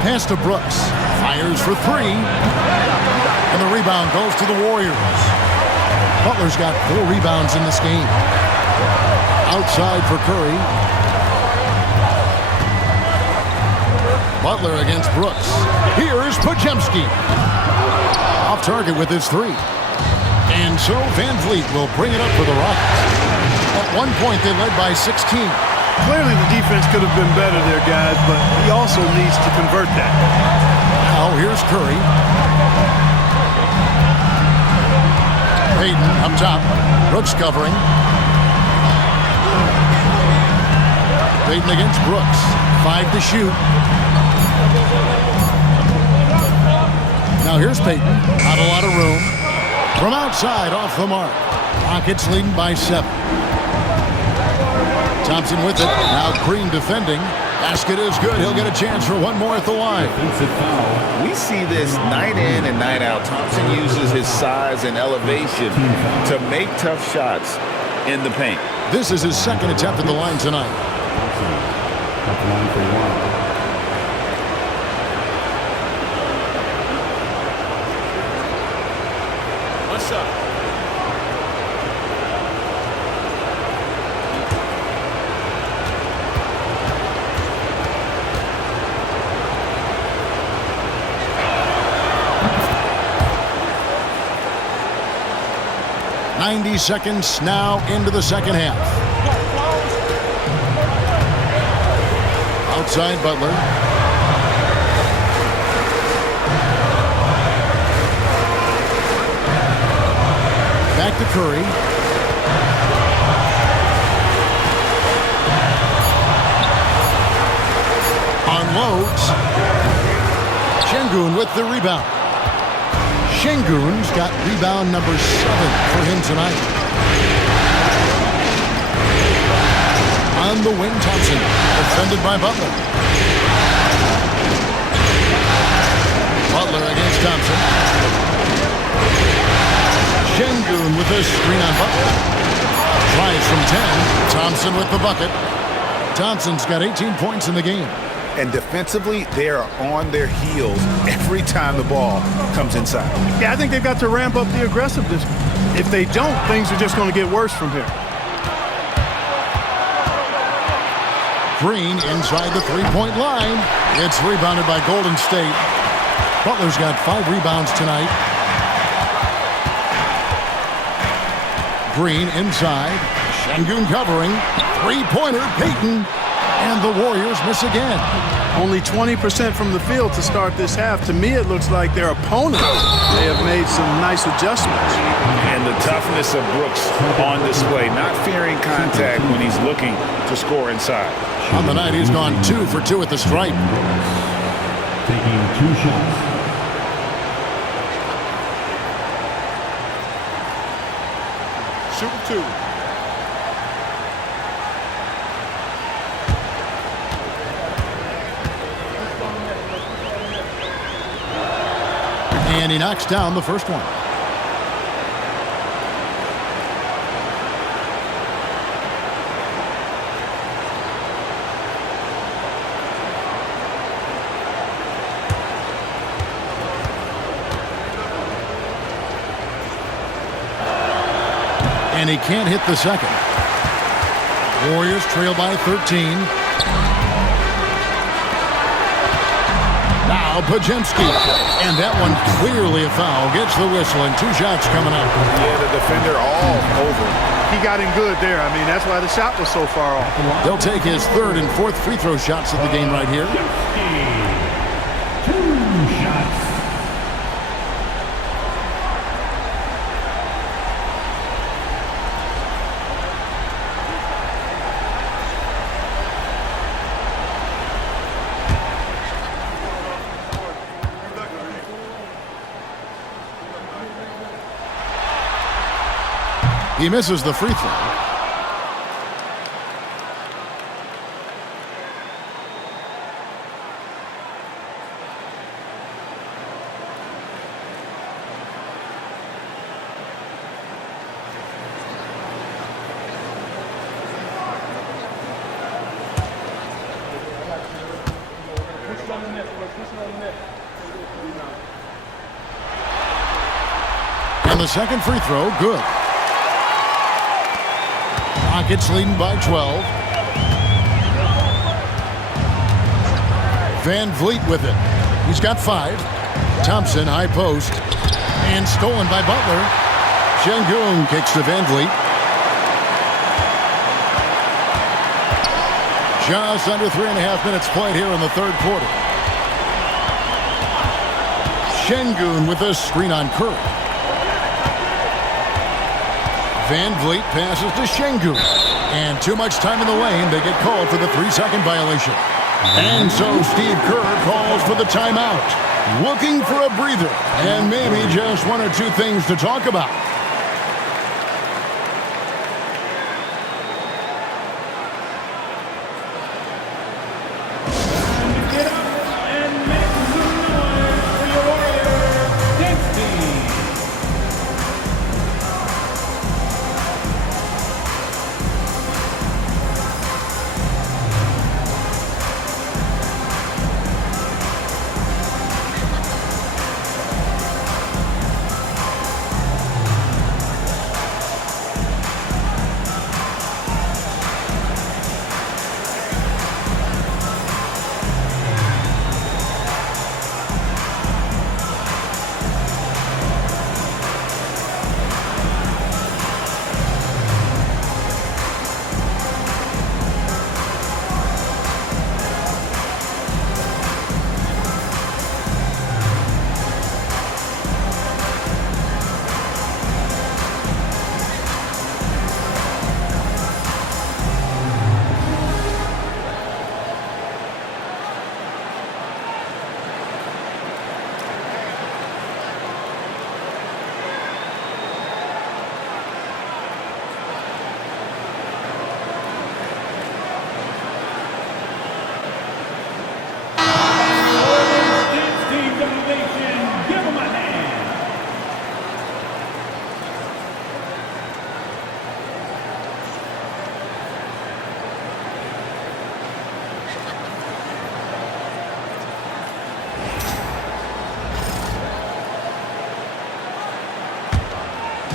Pass to Brooks. Fires for 3. And the rebound goes to the Warriors. Butler's got 4 rebounds in this game. Outside for Curry. Butler against Brooks. Here is Podziemski. Off target with his 3. And so Van Vliet will bring it up for the Rockets. At one point, they led by 16. Clearly the defense could have been better there, guys, but he also needs to convert that. Now here's Curry. Payton up top. Brooks covering. Payton against Brooks. 5 to shoot. Now here's Payton. Not a lot of room. From outside, off the mark. Rockets leading by 7. Thompson with it. Now Green defending. Basket is good. He'll get a chance for one more at the line. We see this night in and night out. Thompson uses his size and elevation to make tough shots in the paint. This is his second attempt at the line tonight. At the line for 1. What's up? "90 seconds now into the second half. Outside Butler. Back to Curry. Unloads. Şengün with the rebound. Şengün's got rebound number 7 for him tonight. On the wing, Thompson, defended by Butler. Butler against Thompson. Şengün with a screen on Butler. Tries from 10. Thompson with the bucket. Thompson's got 18 points in the game. And defensively, they are on their heels every time the ball comes inside. Yeah, I think they've got to ramp up the aggressiveness. If they don't, things are just going to get worse from here. Green inside the three-point line. It's rebounded by Golden State. Butler's got 5 rebounds tonight. Green inside. Şengün covering. Three-pointer, Payton. And the Warriors miss again. Only 20% from the field to start this half. To me, it looks like their opponent may have made some nice adjustments. And the toughness of Brooks on display, not fearing contact when he's looking to score inside. On the night, he's gone 2 for 2 at the stripe. Taking 2 shots. Shoot 2. And he knocks down the first one. And he can't hit the second. Warriors trail by 13. Now Podziemski. And that one clearly a foul. Gets the whistle and 2 shots coming up. Yeah, the defender all over. He got in good there. I mean, that's why the shot was so far off. They'll take his 3rd and 4th free throw shots of the game right here. 2 shots. He misses the free throw. And the second free throw, good. Rockets leading by 12. Van Vliet with it. He's got 5. Thompson, high post. And stolen by Butler. Şengün kicks to Van Vliet. Just under 3.5 minutes played here in the third quarter. Şengün with a screen on Curry. Van Vliet passes to Şengün. And too much time in the lane. They get called for the 3-second violation. And so Steve Kerr calls for the timeout, looking for a breather and maybe just one or two things to talk about.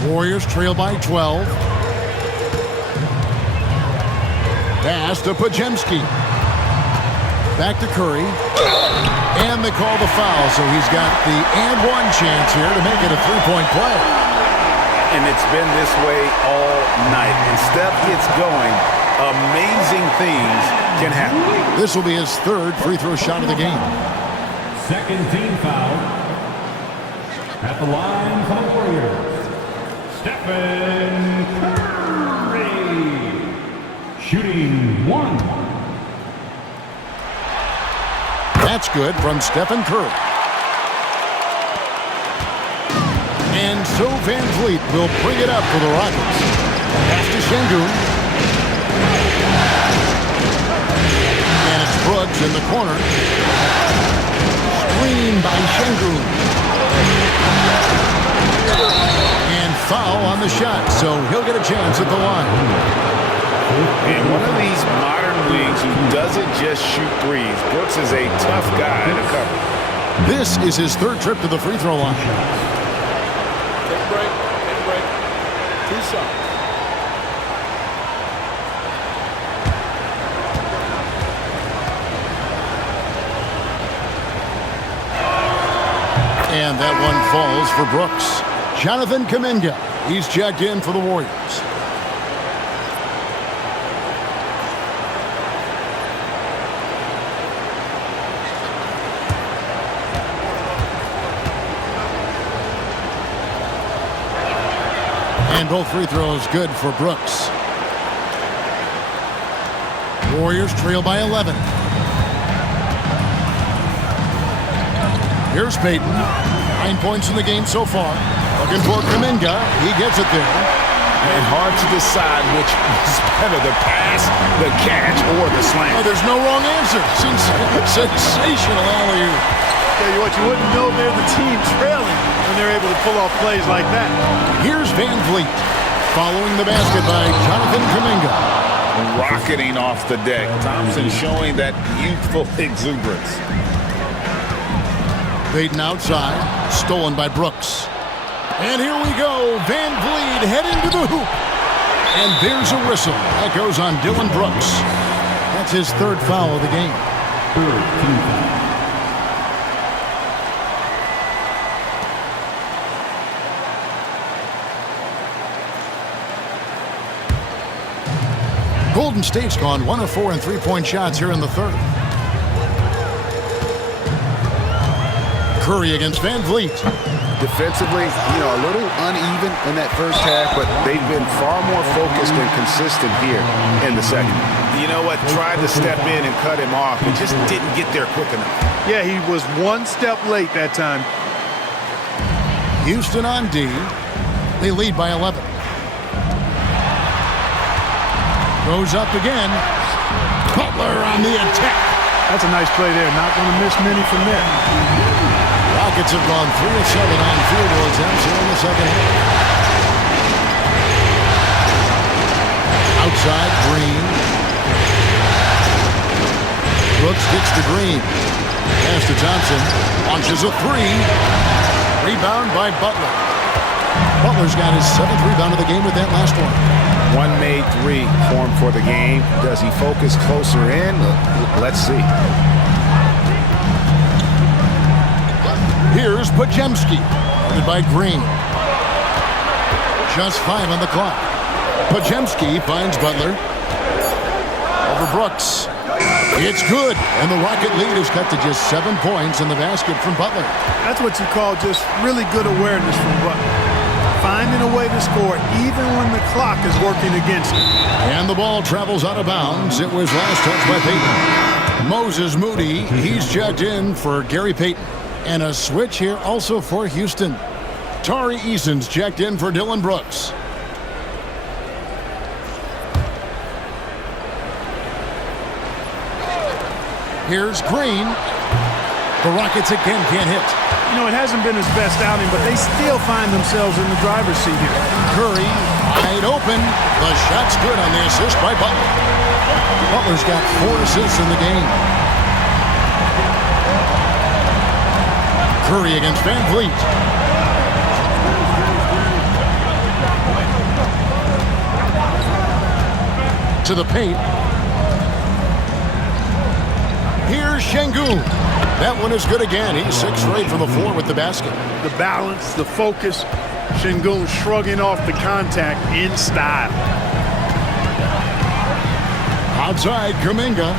Warriors trail by 12. Pass to Pajemski. Back to Curry. And they call the foul, so he's got the and one chance here to make it a three-point play. And it's been this way all night. And Steph gets going, amazing things can happen. This will be his third free throw shot of the game. Second team foul. At the line for the Warriors, Stephen Curry. Shooting one. That's good from Stephen Curry. And so Van Vliet will bring it up for the Rockets. Pass to Şengün. And it's Brooks in the corner. Screen by Şengün. And foul on the shot, so he'll get a chance at the line. In one of these modern leagues who doesn't just shoot threes, Brooks is a tough guy to cover. This is his third trip to the free throw line. Take a break. Take a break. 2 shots. And that one falls for Brooks. Jonathan Kuminga. He's checked in for the Warriors. And both free throws good for Brooks. Warriors trail by 11. Here's Payton. 9 points in the game so far. Looking for Kuminga. He gets it there. And hard to decide which is better, the pass, the catch, or the slam. Oh, there's no wrong answer. Sensational alley-oop. Tell you what, you wouldn't know they're the team trailing when they're able to pull off plays like that. Here's Van Vliet. Following the basket by Jonathan Kuminga. Rocketing off the deck. Thompson showing that youthful exuberance. Payton outside. Stolen by Brooks. And here we go. Van Vliet heading to the hoop. And there's a whistle. That goes on Dylan Brooks. That's his third foul of the game. Third team foul. Golden State's gone 1 of 4 in three-point shots here in the third. Curry against Van Vliet. Defensively, a little uneven in that first half, but they've been far more focused and consistent here in the second. You know what? Tried to step in and cut him off, but just didn't get there quick enough. Yeah, he was one step late that time. Houston on D. They lead by 11. Goes up again. Butler on the attack. That's a nice play there. Not going to miss many from there. Rockets have gone 3 of 7 on field goal attempts here in the second half. Outside, Green. Brooks gets to Green. Pass to Thompson. Launches a 3. Rebound by Butler. Butler's got his 7th rebound of the game with that last one. One made 3 for him for the game. Does he focus closer in? Let's see. Here's Podziemski, guarded by Green. Just 5 on the clock. Podziemski finds Butler. Over Brooks. It's good, and the Rocket lead is cut to just 7 points in the basket from Butler. That's what you call just really good awareness from Butler. Finding a way to score even when the clock is working against him. And the ball travels out of bounds. It was last touched by Payton. Moses Moody, he's checked in for Gary Payton. And a switch here also for Houston. Tari Eason's checked in for Dylan Brooks. Here's Green. The Rockets again can't hit. It hasn't been his best outing, but they still find themselves in the driver's seat here. Curry, wide open. The shot's good on the assist by Butler. Butler's got 4 assists in the game. Curry against Van Vliet. To the paint. Here's Şengün. That one is good again. He's 6 straight from the floor with the basket. The balance, the focus. Şengün shrugging off the contact in style. Outside, Kuminga.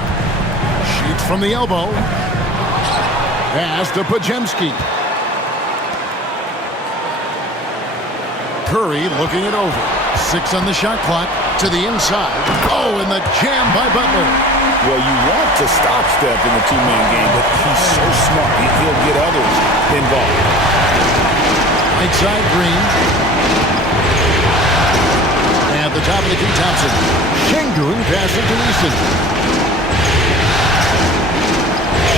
Shoots from the elbow. Pass to Podziemski. Curry looking it over. 6 on the shot clock. To the inside. Oh, and the jam by Butler. Well, you want to stop Steph in the 2-man game, but he's so smart. He'll get others involved. Right side, Green. At the top of the key, Thompson. Şengün passes to Easton.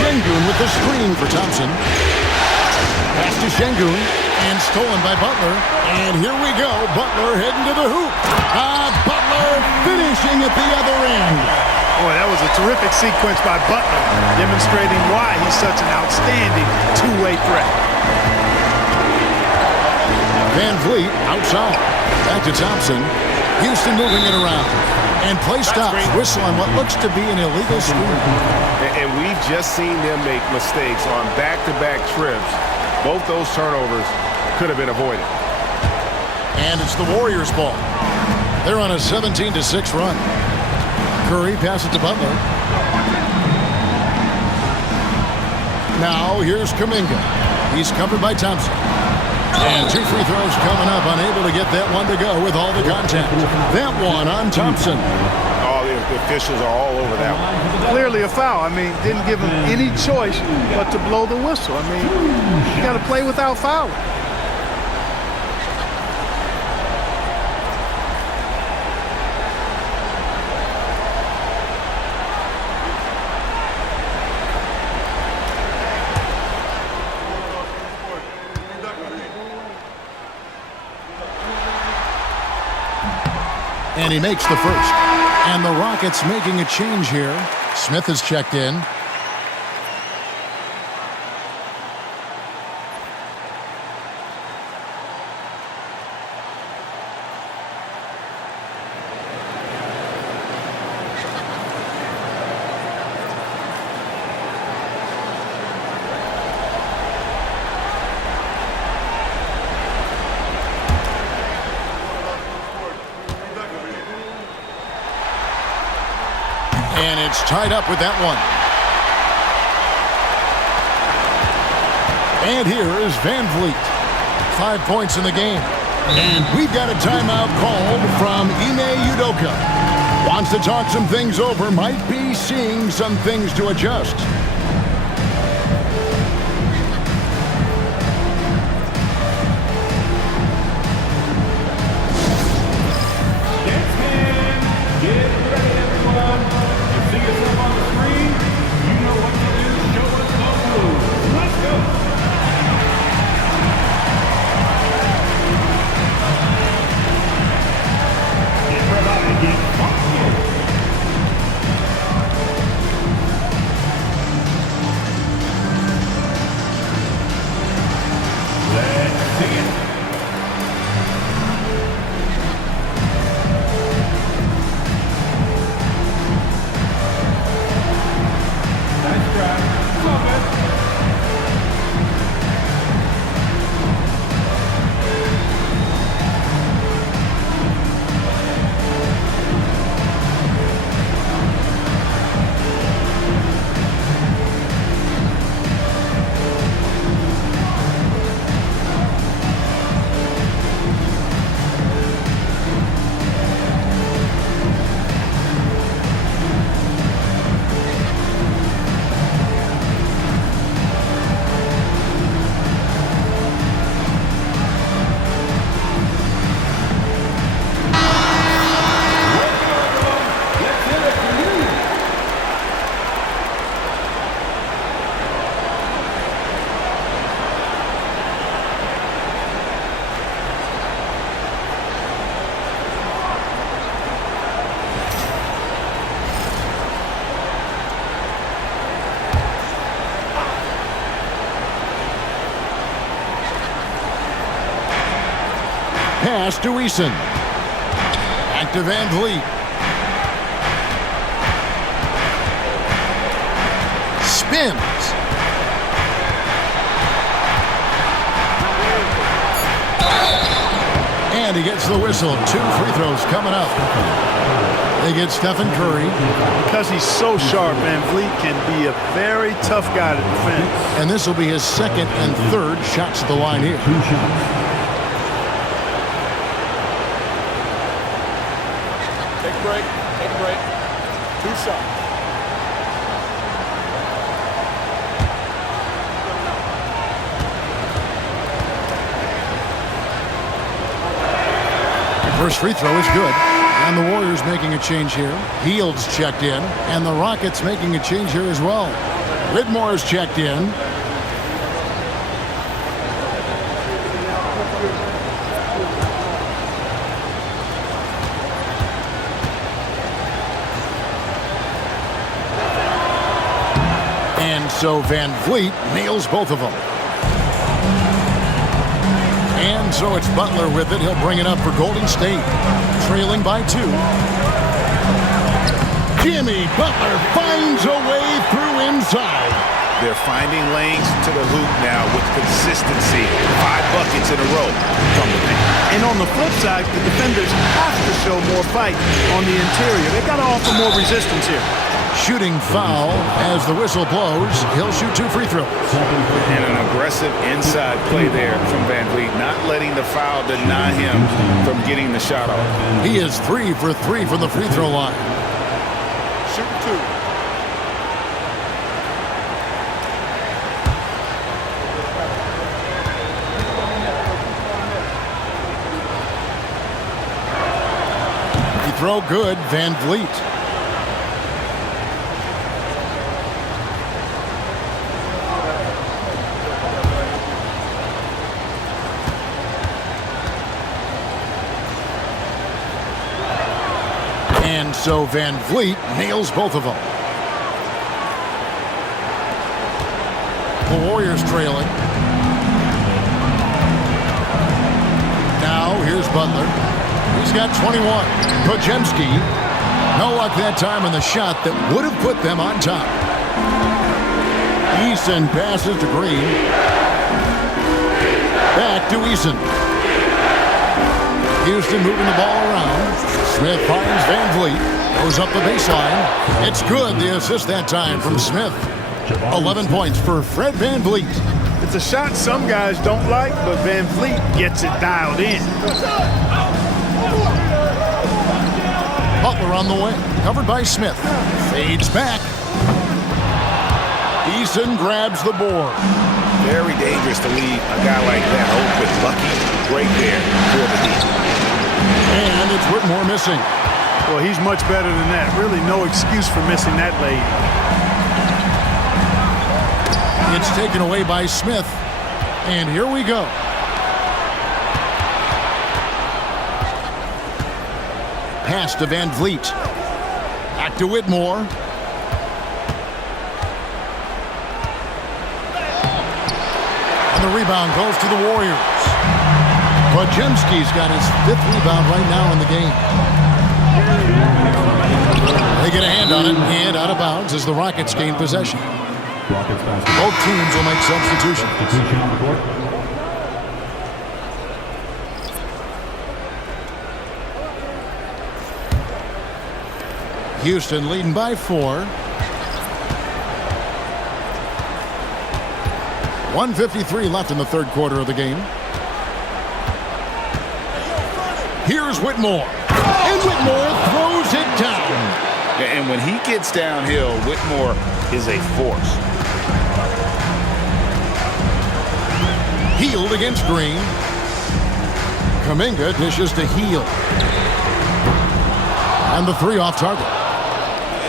Şengün with the screen for Thompson. Pass to Şengün. And stolen by Butler. And here we go. Butler heading to the hoop. Butler finishing at the other end. Boy, that was a terrific sequence by Butler, demonstrating why he's such an outstanding two-way threat. Van Vliet outside. Back to Thompson. Houston moving it around. And play stops. Whistle on what looks to be an illegal screen. And we've just seen them make mistakes on back-to-back trips. Both those turnovers could have been avoided. And it's the Warriors' ball. They're on a 17-6 run. Curry passes to Butler. Now here's Kuminga. He's covered by Thompson. And 2 free throws coming up. Unable to get that one to go with all the contact. That one on Thompson. Oh, the officials are all over that one. Clearly a foul. Didn't give him any choice but to blow the whistle. You got to play without fouling. And he makes the first. And the Rockets making a change here. Smith has checked in. And it's tied up with that one. And here is Van Vliet. 5 points in the game. And we've got a timeout called from Ime Udoka. Wants to talk some things over. Might be seeing some things to adjust. Pass to Eason. Back to Van Vliet. Spins. And he gets the whistle. 2 free throws coming up. They get Stephen Curry. Because he's so sharp, Van Vliet can be a very tough guy to defend. And this will be his second and third shots at the line here. 2 shots. Take a break. Take a break. 2 shots. First free throw is good. And the Warriors making a change here. Heald's checked in. And the Rockets making a change here as well. Whitmore's checked in. And so Van Vliet nails both of them. And so it's Butler with it. He'll bring it up for Golden State. Trailing by 2. Jimmy Butler finds a way through inside. They're finding lanes to the hoop now with consistency. 5 buckets in a row from the paint. And on the flip side, the defenders have to show more fight on the interior. They've got to offer more resistance here. Shooting foul as the whistle blows. He'll shoot 2 free throws. And an aggressive inside play there from Van Vliet, not letting the foul deny him from getting the shot off. He is 3 for 3 from the free throw line. Shoot 2. Free throw good, Van Vliet. And so Van Vliet nails both of them. The Warriors trailing. Now here's Butler. He's got 21. Podziemski. No luck that time in the shot that would have put them on top. Eason passes to Green. Back to Eason. Houston moving the ball around. Smith finds Van Vliet. Goes up the baseline. It's good. The assist that time from Smith. 11 points for Fred Van Vliet. It's a shot some guys don't like, but Van Fleet gets it dialed in. Butler on the way, covered by Smith. Fades back. Eason grabs the board. Very dangerous to leave a guy like that open. Lucky right there for the D. And it's Whitmore missing. Well, he's much better than that. Really no excuse for missing that lane. It's taken away by Smith. And here we go. Pass to Van Vliet. Back to Whitmore. And the rebound goes to the Warriors. Podziemski's got his 5th rebound right now in the game. They get a hand on it, and out of bounds as the Rockets gain possession. Both teams will make substitutions. Houston leading by 4. 1:53 left in the third quarter of the game. Here's Whitmore. And Whitmore throws it down. And when he gets downhill, Whitmore is a force. Healed against Green. Kuminga dishes to Heel. And the 3 off target.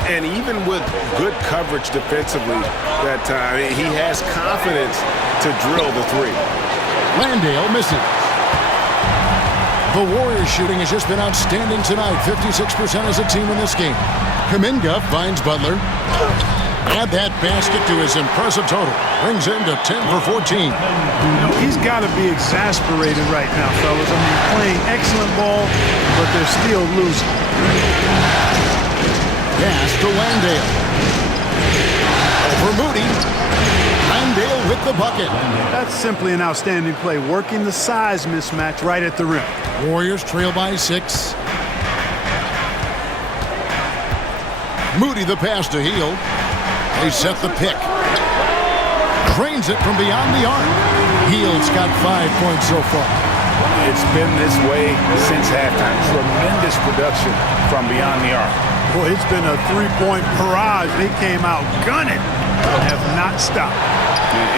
And even with good coverage defensively that time, he has confidence to drill the 3. Landale misses. The Warriors shooting has just been outstanding tonight. 56% as a team in this game. Kuminga finds Butler. Add that basket to his impressive total. Brings him to 10 for 14. You know, he's got to be exasperated right now, fellas. I mean, playing excellent ball, but they're still losing. Pass to Landale. Over Moody. Landale with the bucket. That's simply an outstanding play, working the size mismatch right at the rim. Warriors trail by 6. Moody the pass to Heel. They set the pick. Drains it from beyond the arc. Heel's got 5 points so far. It's been this way since halftime. Tremendous production from beyond the arc. Boy, it's been a 3-point barrage. They came out gunning and have not stopped.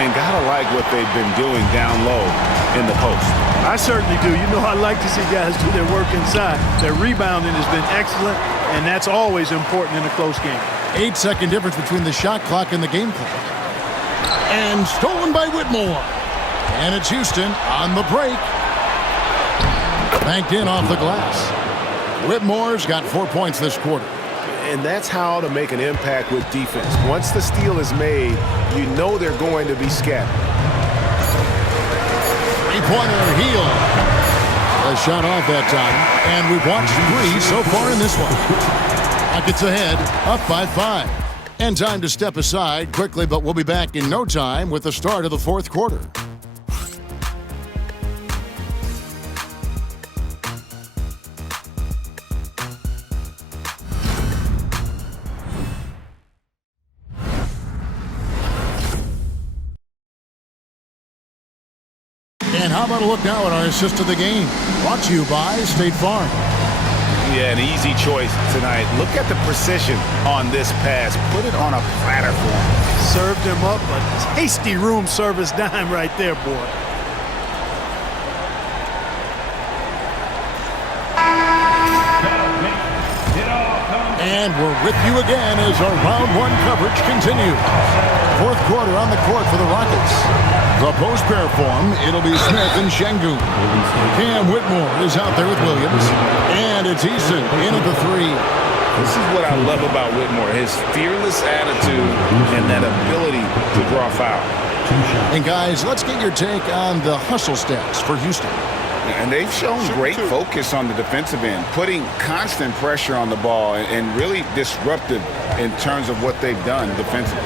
And gotta like what they've been doing down low in the post. I certainly do. You know, I like to see guys do their work inside. Their rebounding has been excellent, and that's always important in a close game. 8-second difference between the shot clock and the game clock. And stolen by Whitmore. And it's Houston on the break. Banked in off the glass. Whitmore's got 4 points this quarter. And that's how to make an impact with defense. Once the steal is made, you know they're going to be scattered. Three-pointer Heel. A shot off that time. And we've watched 3 so far in this one. Rockets ahead, up by 5. And time to step aside quickly, but we'll be back in no time with the start of the fourth quarter. And how about a look now at our assist of the game? Brought to you by State Farm. Yeah, an easy choice tonight. Look at the precision on this pass. Put it on a platter for him. Served him up a tasty room service dime right there, boy. And we're with you again as our round 1 coverage continues. Fourth quarter on the court for the Rockets. The post pair form, it'll be Smith and Şengün. Cam Whitmore is out there with Williams. And it's Eason in at the 3. This is what I love about Whitmore, his fearless attitude and that ability to draw foul. And guys, let's get your take on the hustle stats for Houston. And they've shown great focus on the defensive end, putting constant pressure on the ball and really disruptive in terms of what they've done defensively.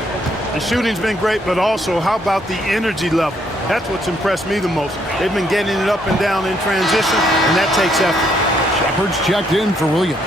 The shooting's been great, but also how about the energy level? That's what's impressed me the most. They've been getting it up and down in transition, and that takes effort. Shepard's checked in for Williams.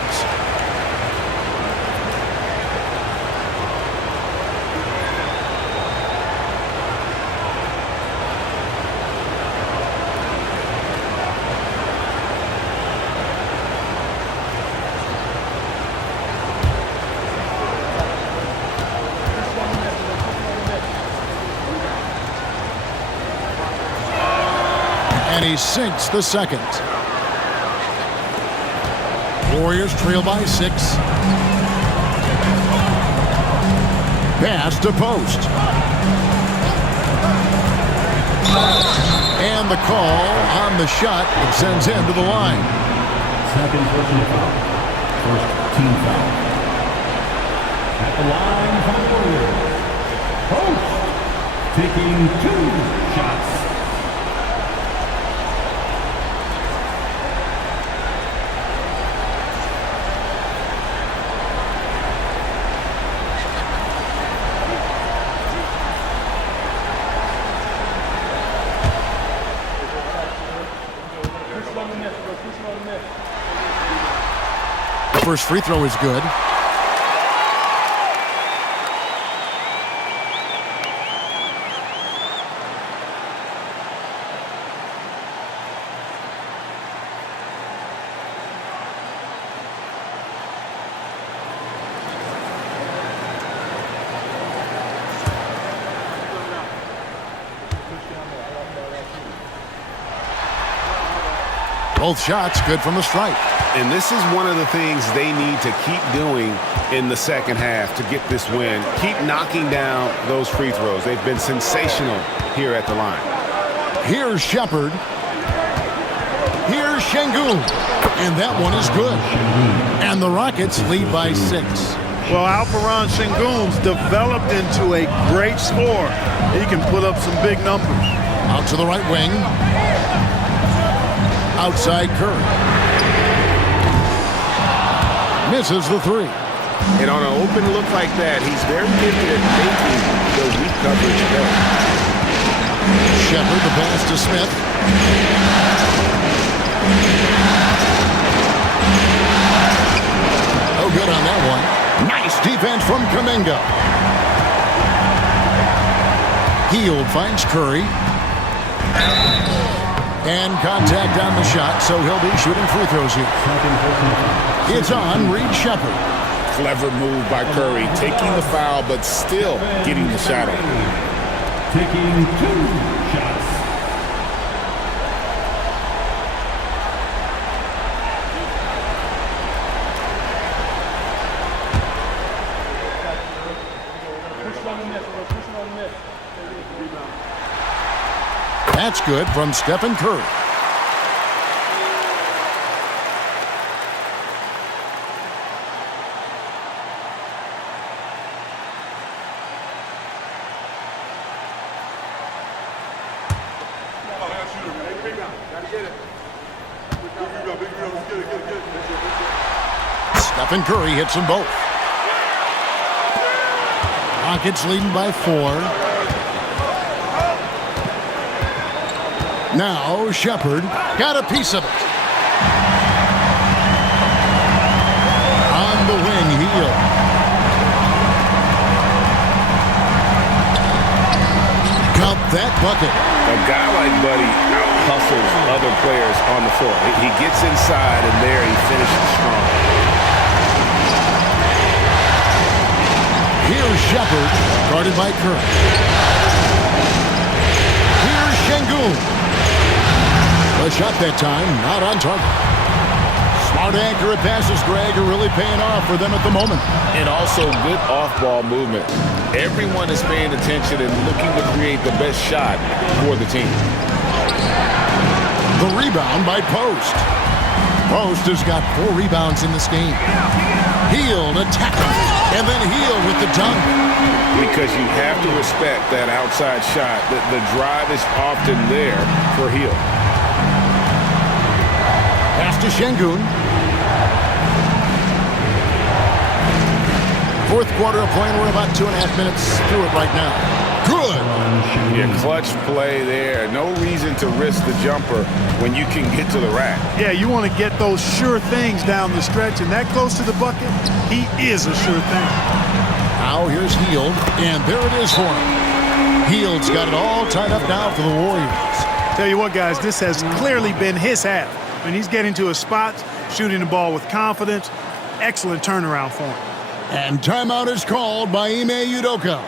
And he sinks the second. Warriors trail by 6. Pass to post. And the call on the shot that sends him to the line. Second personal foul. First team foul. At the line for the Warriors. Post. Taking 2 shots. First free throw is good. Both shots good from the stripe. And this is one of the things they need to keep doing in the second half to get this win. Keep knocking down those free throws. They've been sensational here at the line. Here's Shepard. Here's Şengün. And that one is good. And the Rockets lead by 6. Well, Alperen Şengün's developed into a great scorer. He can put up some big numbers. Out to the right wing. Outside Curry. Misses the 3. And on an open look like that, he's very gifted at making the weak coverage better. Shepard, the pass to Smith. No good on that one. Nice defense from Kuminga. Hield finds Curry. And contact on the shot, so he'll be shooting free throws here. It's on Reed Shepard. Clever move by Curry, taking the foul, but still getting the shot on. Taking 2 shots. That's good from Stephen Curry. Stephen Curry hits them both. Rockets leading by 4. Now Shepard got a piece of it. On the wing, Hield. Count that bucket. A guy like Buddy out-hustles other players on the floor. He gets inside, and there he finishes strong. Here's Shepard, guarded by Curry. Here's Şengün. A shot that time, not on target. Smart accurate passes, Greg, are really paying off for them at the moment. And also good off-ball movement. Everyone is paying attention and looking to create the best shot for the team. The rebound by Post. Post has got 4 rebounds in this game. Hield attacking, and then Hield with the dunk. Because you have to respect that outside shot. The drive is often there for Hield. Pass to Şengün. Fourth quarter of play, and we're about 2.5 minutes through it right now. Good. Yeah, clutch play there. No reason to risk the jumper when you can get to the rack. Yeah, you want to get those sure things down the stretch, and that close to the bucket, he is a sure thing. Now here's Hield, and there it is for him. Hield's got it all tied up now for the Warriors. Tell you what, guys, this has clearly been his half. And he's getting to his spots, shooting the ball with confidence. Excellent turnaround for him. And timeout is called by Ime Udoka.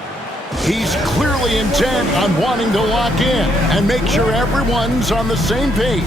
He's clearly intent on wanting to lock in and make sure everyone's on the same page.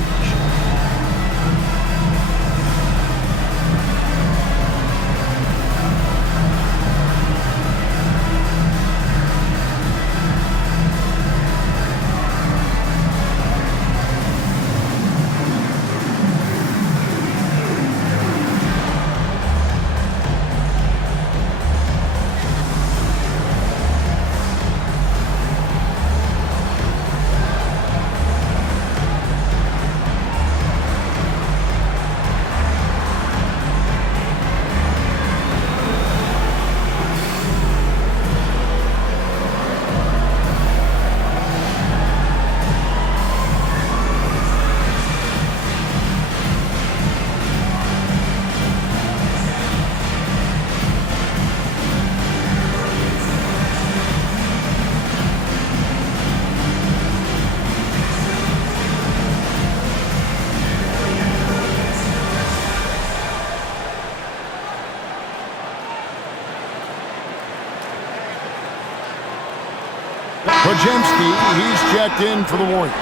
Pajemski, he's checked in for the Warriors.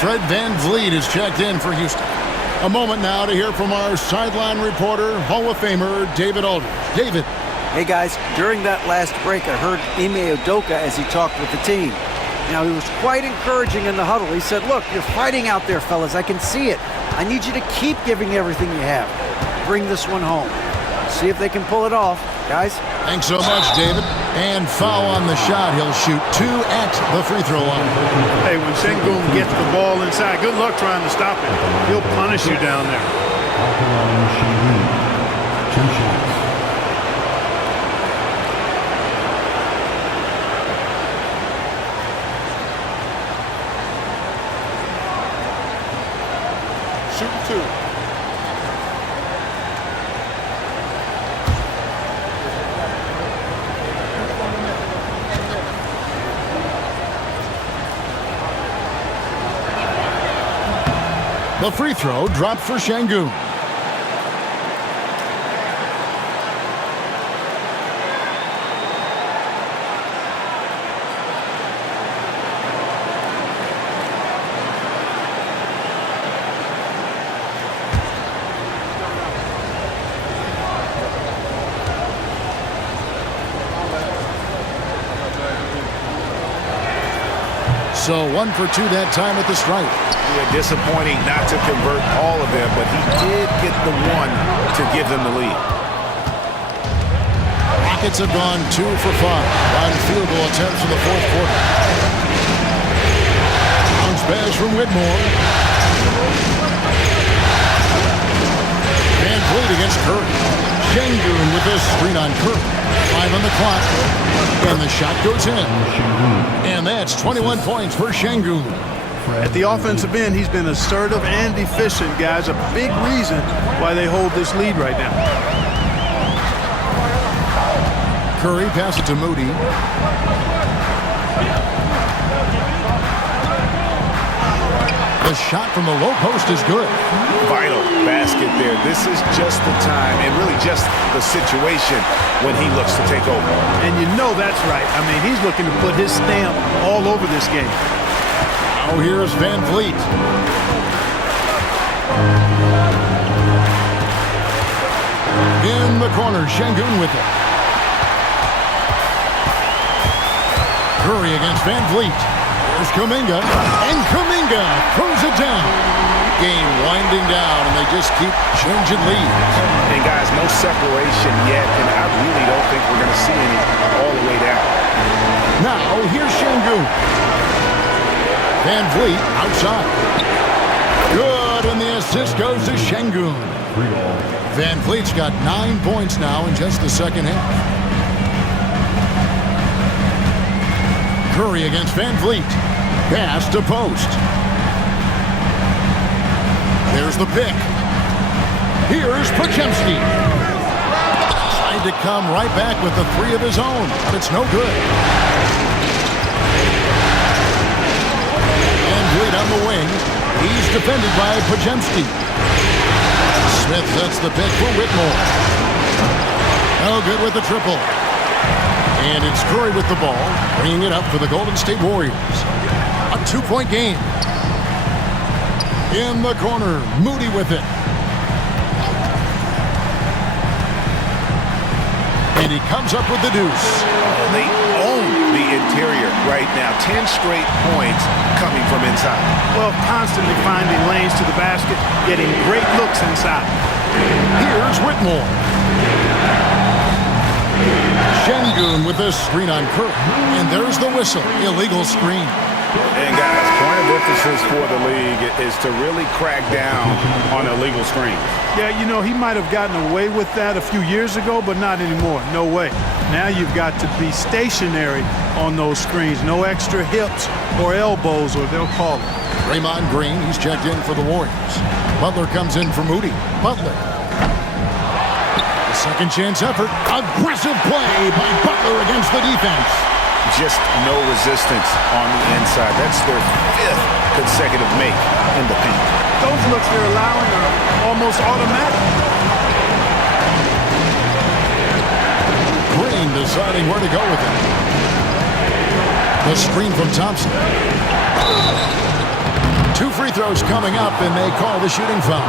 Fred VanVleet is checked in for Houston. A moment now to hear from our sideline reporter, Hall of Famer David Aldridge. David. Hey, guys. During that last break, I heard Ime Udoka as he talked with the team. Now, he was quite encouraging in the huddle. He said, look, you're fighting out there, fellas. I can see it. I need you to keep giving everything you have. Bring this one home. See if they can pull it off. Guys? Thanks so much, David. And foul on the shot. He'll shoot 2 at the free throw line. Hey, when Sengun gets the ball inside, good luck trying to stop it. He'll punish you down there. 2 shots. Shoot 2. The free throw dropped for Sengun. So 1 for 2 that time at the stripe. Yeah, disappointing not to convert all of them, but he did get the one to give them the lead. Rockets have gone 2 for 5 on field goal attempts in the fourth quarter. Bounce pass from Whitmore. VanVleet against Curry. Sengun with this screen on Curry. 5 on the clock. And the shot goes in. And that's 21 points for Sengun. At the offensive end, he's been assertive and efficient, guys. A big reason why they hold this lead right now. Curry passes it to Moody. The shot from the low post is good. Vital basket there. This is just the time and really just the situation when he looks to take over. And you know that's right. I mean, he's looking to put his stamp all over this game. Now here's VanVleet. In the corner, Sengun with it. Curry against VanVleet. There's Kuminga. And Kuminga throws it down. Game winding down, and they just keep changing leads. And guys, no separation yet, and I really don't think we're going to see any all the way down. Now, here's Sengun. VanVleet outside. Good, and the assist goes to Sengun. VanVleet's got 9 points now in just the second half. Curry against VanVleet. Pass to post. There's the pick. Here's Pajemski. Trying to come right back with the 3 of his own, but it's no good. VanVleet on the wing. He's defended by Pajemski. Smith sets the pick for Whitmore. No good with the triple. And it's Curry with the ball, bringing it up for the Golden State Warriors. A 2-point game. In the corner, Moody with it. And he comes up with the deuce. They own the interior right now. 10 straight points coming from inside. Well, constantly finding lanes to the basket, getting great looks inside. Here's Whitmore. Şengün with a screen on Curry. And there's the whistle. Illegal screen. And guys, point of emphasis for the league is to really crack down on illegal screens. Yeah, you know, he might have gotten away with that a few years ago, but not anymore. No way. Now you've got to be stationary on those screens. No extra hips or elbows, or they'll call it. Draymond Green, he's checked in for the Warriors. Butler comes in for Moody. Butler. The second chance effort. Aggressive play by Butler against the defense. Just no resistance on the inside. That's their 5th consecutive make in the paint. Those looks they're allowing are almost automatic. Green deciding where to go with it. The screen from Thompson. 2 free throws coming up, and they call the shooting foul.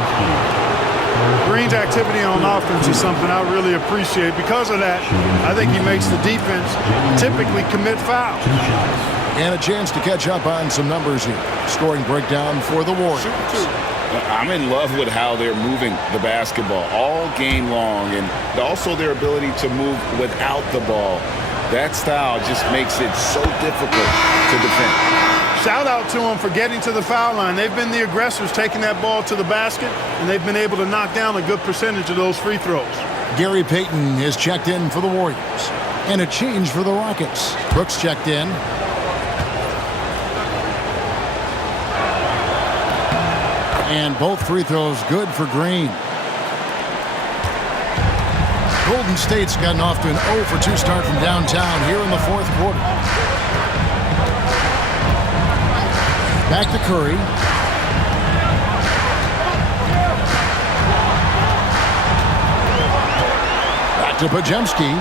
Green's activity on offense is something I really appreciate. Because of that, I think he makes the defense typically commit fouls. And a chance to catch up on some numbers here. Scoring breakdown for the Warriors. I'm in love with how they're moving the basketball all game long, and also their ability to move without the ball. That style just makes it so difficult to defend. Shout out to them for getting to the foul line. They've been the aggressors taking that ball to the basket, and they've been able to knock down a good percentage of those free throws. Gary Payton is checked in for the Warriors. And a change for the Rockets. Brooks checked in. And both free throws good for Green. Golden State's gotten off to an 0 for 2 start from downtown here in the 4th quarter. Back to Curry. Back to Podziemski.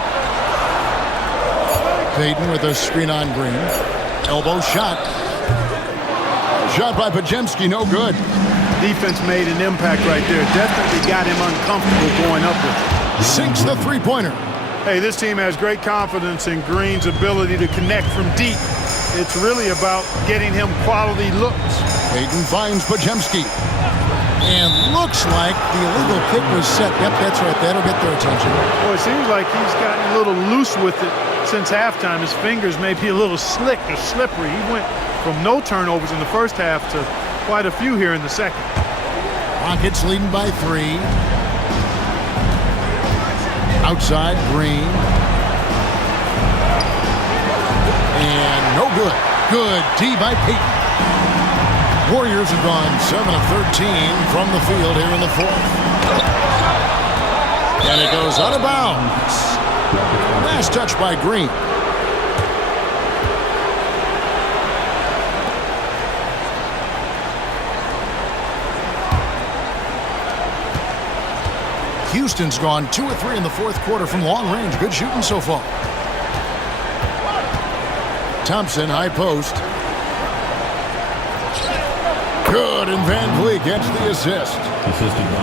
Payton with a screen on Green. Elbow shot. Shot by Podziemski, no good. Defense made an impact right there. Definitely got him uncomfortable going up with it. Sinks the three-pointer. Hey, this team has great confidence in Green's ability to connect from deep. It's really about getting him quality looks. Payton finds Podziemski. And looks like the illegal kick was set. Yep, that's right. That'll get their attention. Well, it seems like he's gotten a little loose with it since halftime. His fingers may be a little slick or slippery. He went from no turnovers in the first half to quite a few here in the second. Rockets leading by 3. Outside, Green. And no good. Good D by Payton. Warriors have gone 7 of 13 from the field here in the 4th. And it goes out of bounds. Last touch by Green. Houston's gone 2 of 3 in the 4th quarter from long range. Good shooting so far. Thompson, high post. Good, and Van Vliet gets the assist.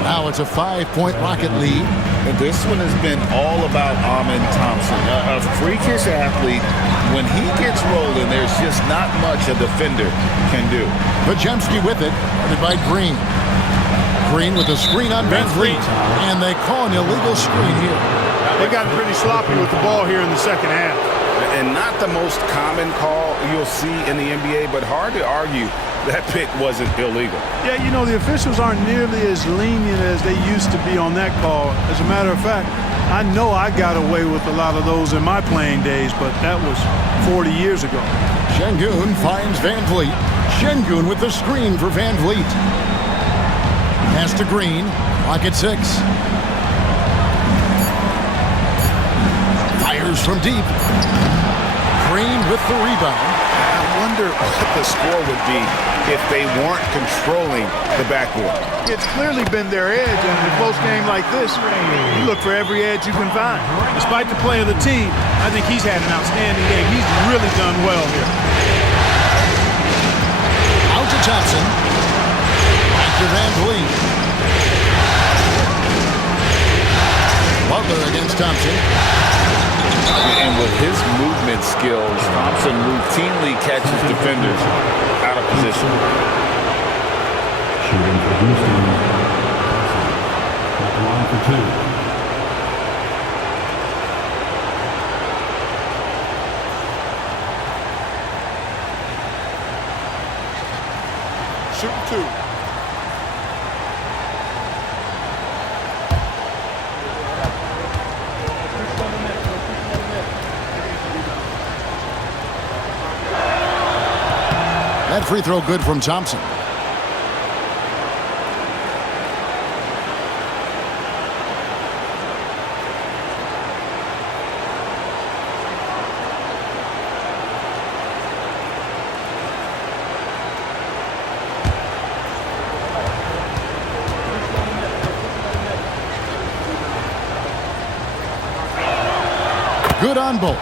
Now it's a 5-point Rocket lead. And this one has been all about Amen Thompson. A freakish athlete. When he gets rolling, there's just not much a defender can do. Podziemski with it, guarded by Green. Green with a screen on Van Vliet. And they call an illegal screen here. They got pretty sloppy with the ball here in the second half. And not the most common call you'll see in the NBA, but hard to argue that pick wasn't illegal. Yeah, you know, the officials aren't nearly as lenient as they used to be on that call. As a matter of fact, I know I got away with a lot of those in my playing days, but that was 40 years ago. Şengün finds Van Vliet. Şengün with the screen for Van Vliet. Pass to Green. Rocket 6. Fires from deep. Green with the rebound. wonder what the score would be if they weren't controlling the backboard. It's clearly been their edge, and in a close game like this, you look for every edge you can find. Despite the play of the team, I think he's had an outstanding game. He's really done well here. Out to Thompson. Back to Van Vliet. Butler against Thompson. And with his movement skills, Thompson routinely catches defenders out of position. Shooting for Houston. At the line for 2. Shoot 2. That free throw good from Thompson. Good on both.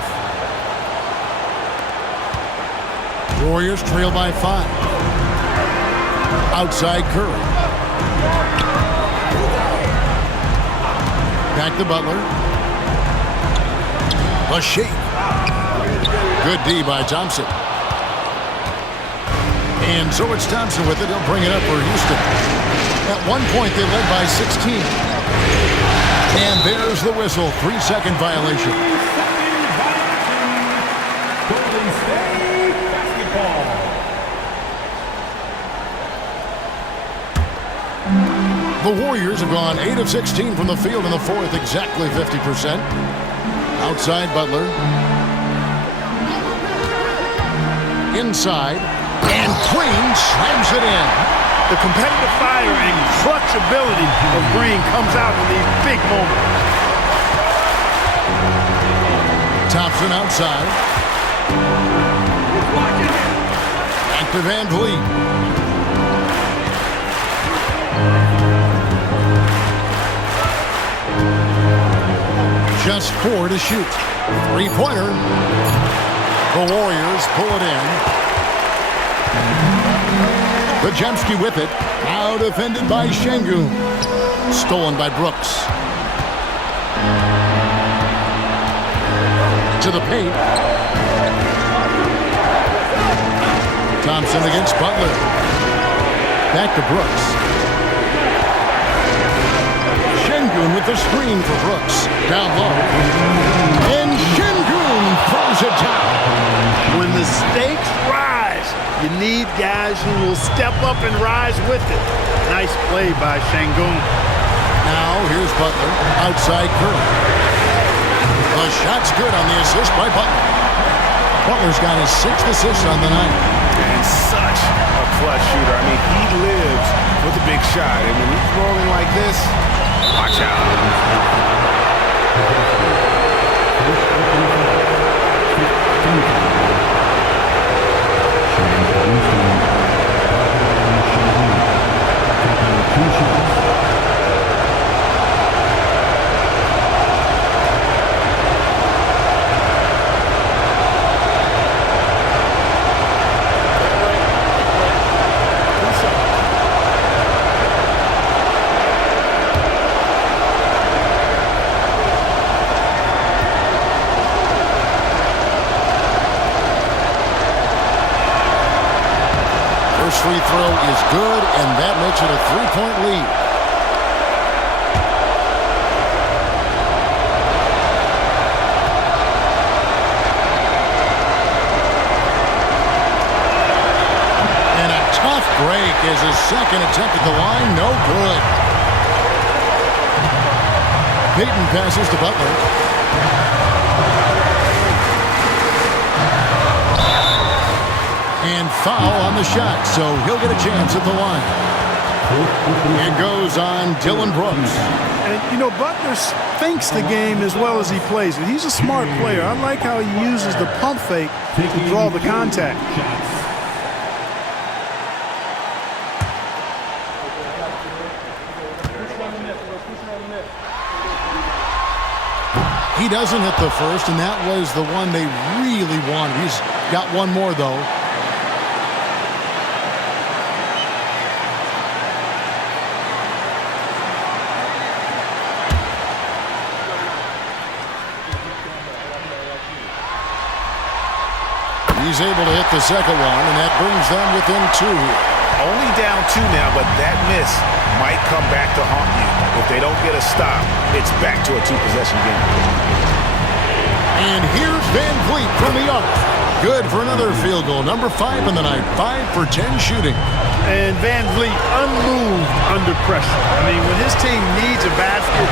Warriors trail by 5. Outside Curry. Back to Butler. A shake. Good D by Thompson. And so it's Thompson with it. He'll bring it up for Houston. At one point, they led by 16. And there's the whistle. 3-second violation. The Warriors have gone 8 of 16 from the field in the fourth, exactly 50%. Outside Butler. Inside. And Green slams it in. The competitive fire and clutch ability of Green comes out in these big moments. Thompson outside. Back to Van Vliet. Just 4 to shoot. 3-pointer. The Warriors pull it in. Bajemski with it. Now defended by Şengün. Stolen by Brooks. To the paint. Thompson against Butler. Back to Brooks. Şengün with the screen for Brooks. Down low. And Şengün throws it down. When the stakes rise, you need guys who will step up and rise with it. Nice play by Şengün. Now here's Butler. Outside Curry. The shot's good on the assist by Butler. Butler's got his 6th assist on the night. And such a clutch shooter. I mean, he lives with a big shot. And when he's rolling like this, watch out. Free throw is good, and that makes it a 3-point lead. And a tough break as his second attempt at the line, no good. Payton passes to Butler. And foul on the shot, so he'll get a chance at the line. It goes on Dylan Brooks. And, you know, Butler thinks the game as well as he plays it. He's a smart player. I like how he uses the pump fake to draw the contact. He doesn't hit the first, and that was the one they really wanted. He's got one more, though. He's able to hit the second one, and that brings them within 2 here. Only down 2 now, but that miss might come back to haunt you. If they don't get a stop, it's back to a 2-possession game. And here's Van Vliet from the arc. Good for another field goal. Number 5 in the night. 5 for 10 shooting. And Van Vliet unmoved under pressure. I mean, when his team needs a basket,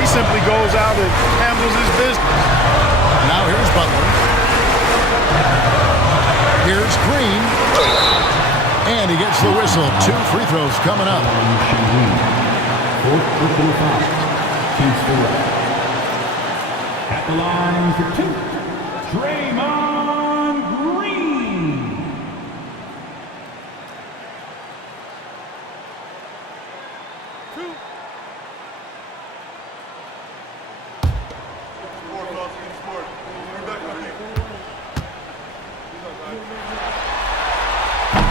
he simply goes out and handles his business. Now here's Butler. Here's Green. And he gets the whistle. 2 free throws coming up. At the line for 2, Draymond Green.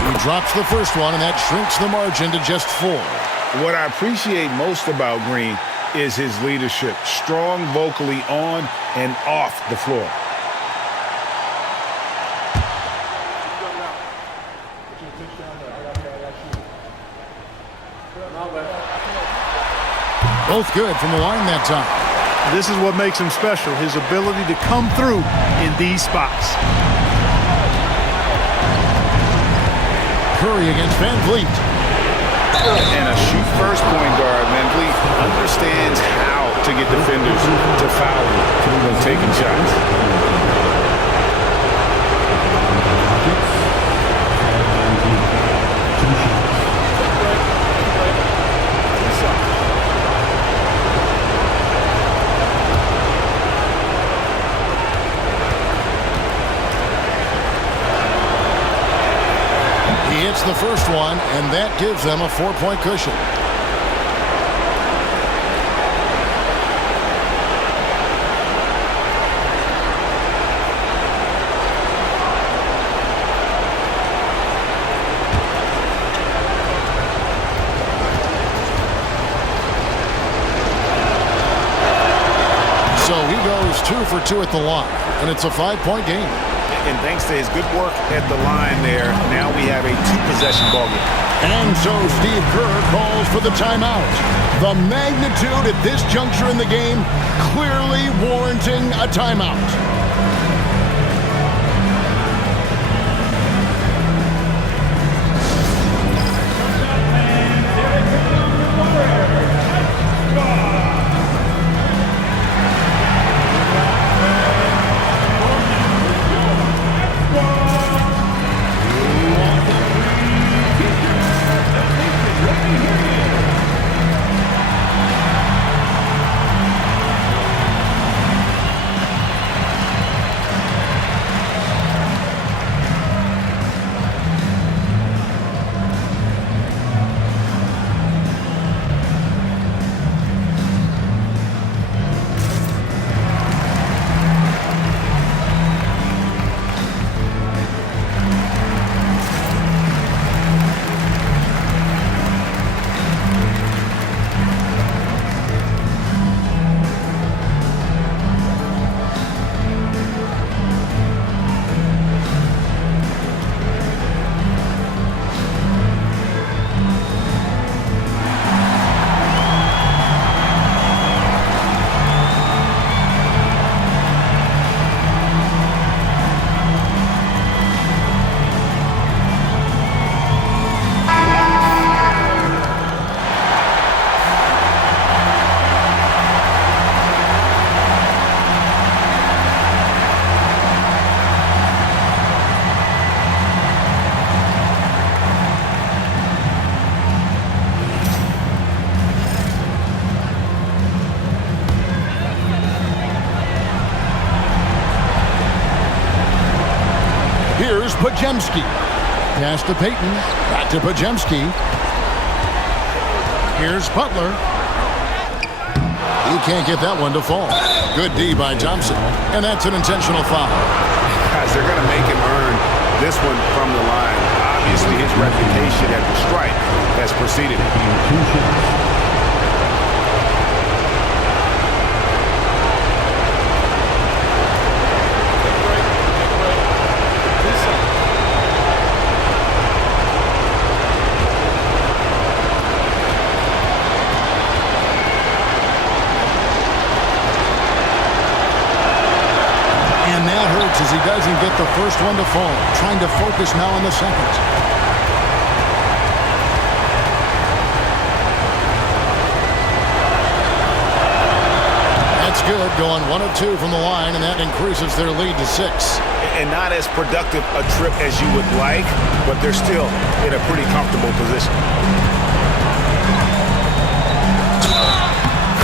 He drops the first one, and that shrinks the margin to just 4. What I appreciate most about Green is his leadership. Strong vocally on and off the floor. Both good from the line that time. This is what makes him special, his ability to come through in these spots. Curry against Van Vliet. And a shoot-first point guard, Van Vliet understands how to get defenders to foul him when taking shots. He hits the first one, and that gives them a 4-point cushion. So he goes 2 for 2 at the line, and it's a 5-point game. And thanks to his good work at the line there, now we have a 2-possession ball game. And so Steve Kerr calls for the timeout. The magnitude at this juncture in the game clearly warranting a timeout. Podziemski. Pass to Payton. Back to Podziemski. Here's Butler. He can't get that one to fall. Good D by Thompson. And that's an intentional foul. Guys, they're going to make him earn this one from the line. Obviously, his reputation at the stripe has preceded him. As he doesn't get the first one to fall. Trying to focus now on the second. That's good. Going 1 of 2 from the line, and that increases their lead to 6. And not as productive a trip as you would like, but they're still in a pretty comfortable position.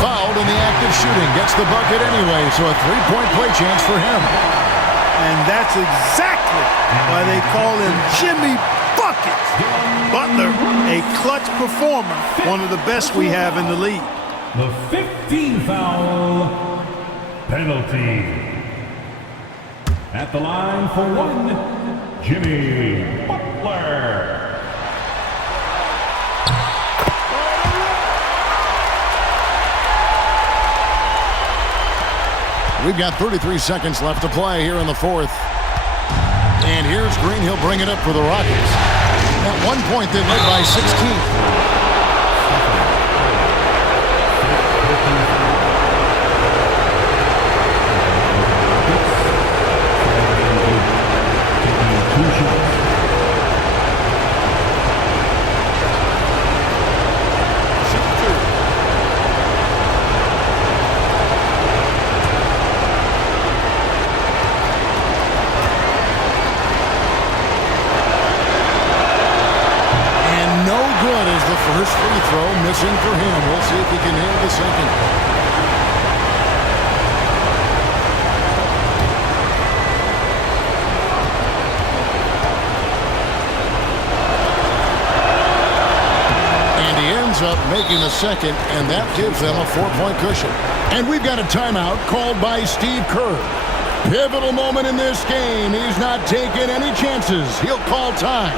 Fouled in the act of shooting. Gets the bucket anyway, so a 3-point play chance for him. And that's exactly why they call him Jimmy Buckets. Butler, a clutch performer, one of the best we have in the league. The 15 foul penalty. At the line for one, Jimmy Butler. We've got 33 seconds left to play here in the fourth. And here's Green. He'll bring it up for the Rockets. At one point, they led by 16. First free throw missing for him. We'll see if he can nail the second. And he ends up making the second, and that gives them a 4-point cushion. And we've got a timeout called by Steve Kerr. Pivotal moment in this game. He's not taking any chances. He'll call time.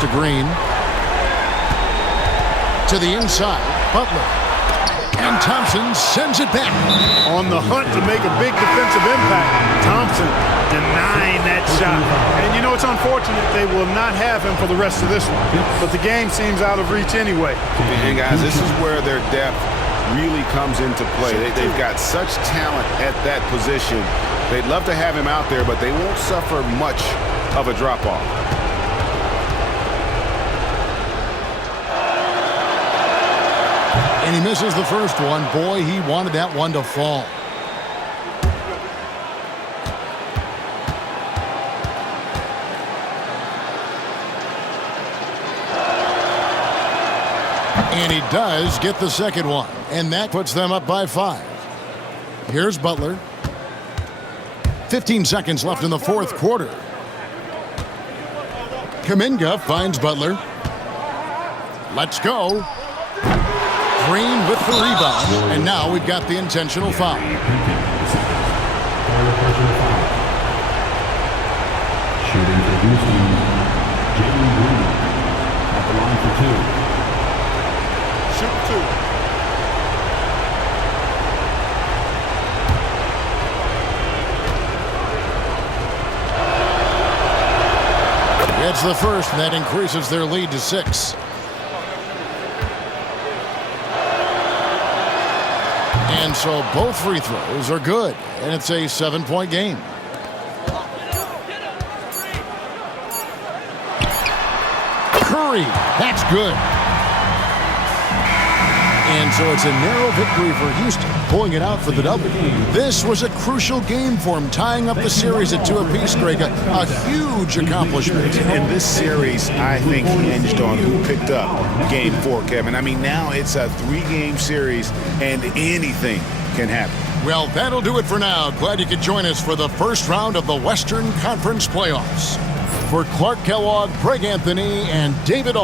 To Green. To the inside. Butler. And Thompson sends it back. On the hunt to make a big defensive impact. Thompson denying that shot. And you know, it's unfortunate they will not have him for the rest of this one. But the game seems out of reach anyway. And guys, this is where their depth really comes into play. They've got such talent at that position. They'd love to have him out there, but they won't suffer much of a drop-off. And he misses the first one. Boy, he wanted that one to fall. And he does get the second one. And that puts them up by 5. Here's Butler. 15 seconds left in the fourth quarter. Kuminga finds Butler. Let's go. Green with the rebound. And now we've got the intentional foul. Shooting for Houston, Jalen Green at the line for 2. Shoot 2. It's the first, and that increases their lead to 6. And so both free throws are good, and it's a 7-point game. Curry, that's good. And so it's a narrow victory for Houston, pulling it out for the double. This was a crucial game for him, tying up the series at 2 apiece, Greg. A huge accomplishment. And this series, I think, hinged on who picked up Game 4, Kevin. I mean, now it's a 3-game series, and anything can happen. Well, that'll do it for now. Glad you could join us for the first round of the Western Conference playoffs. For Clark Kellogg, Greg Anthony, and David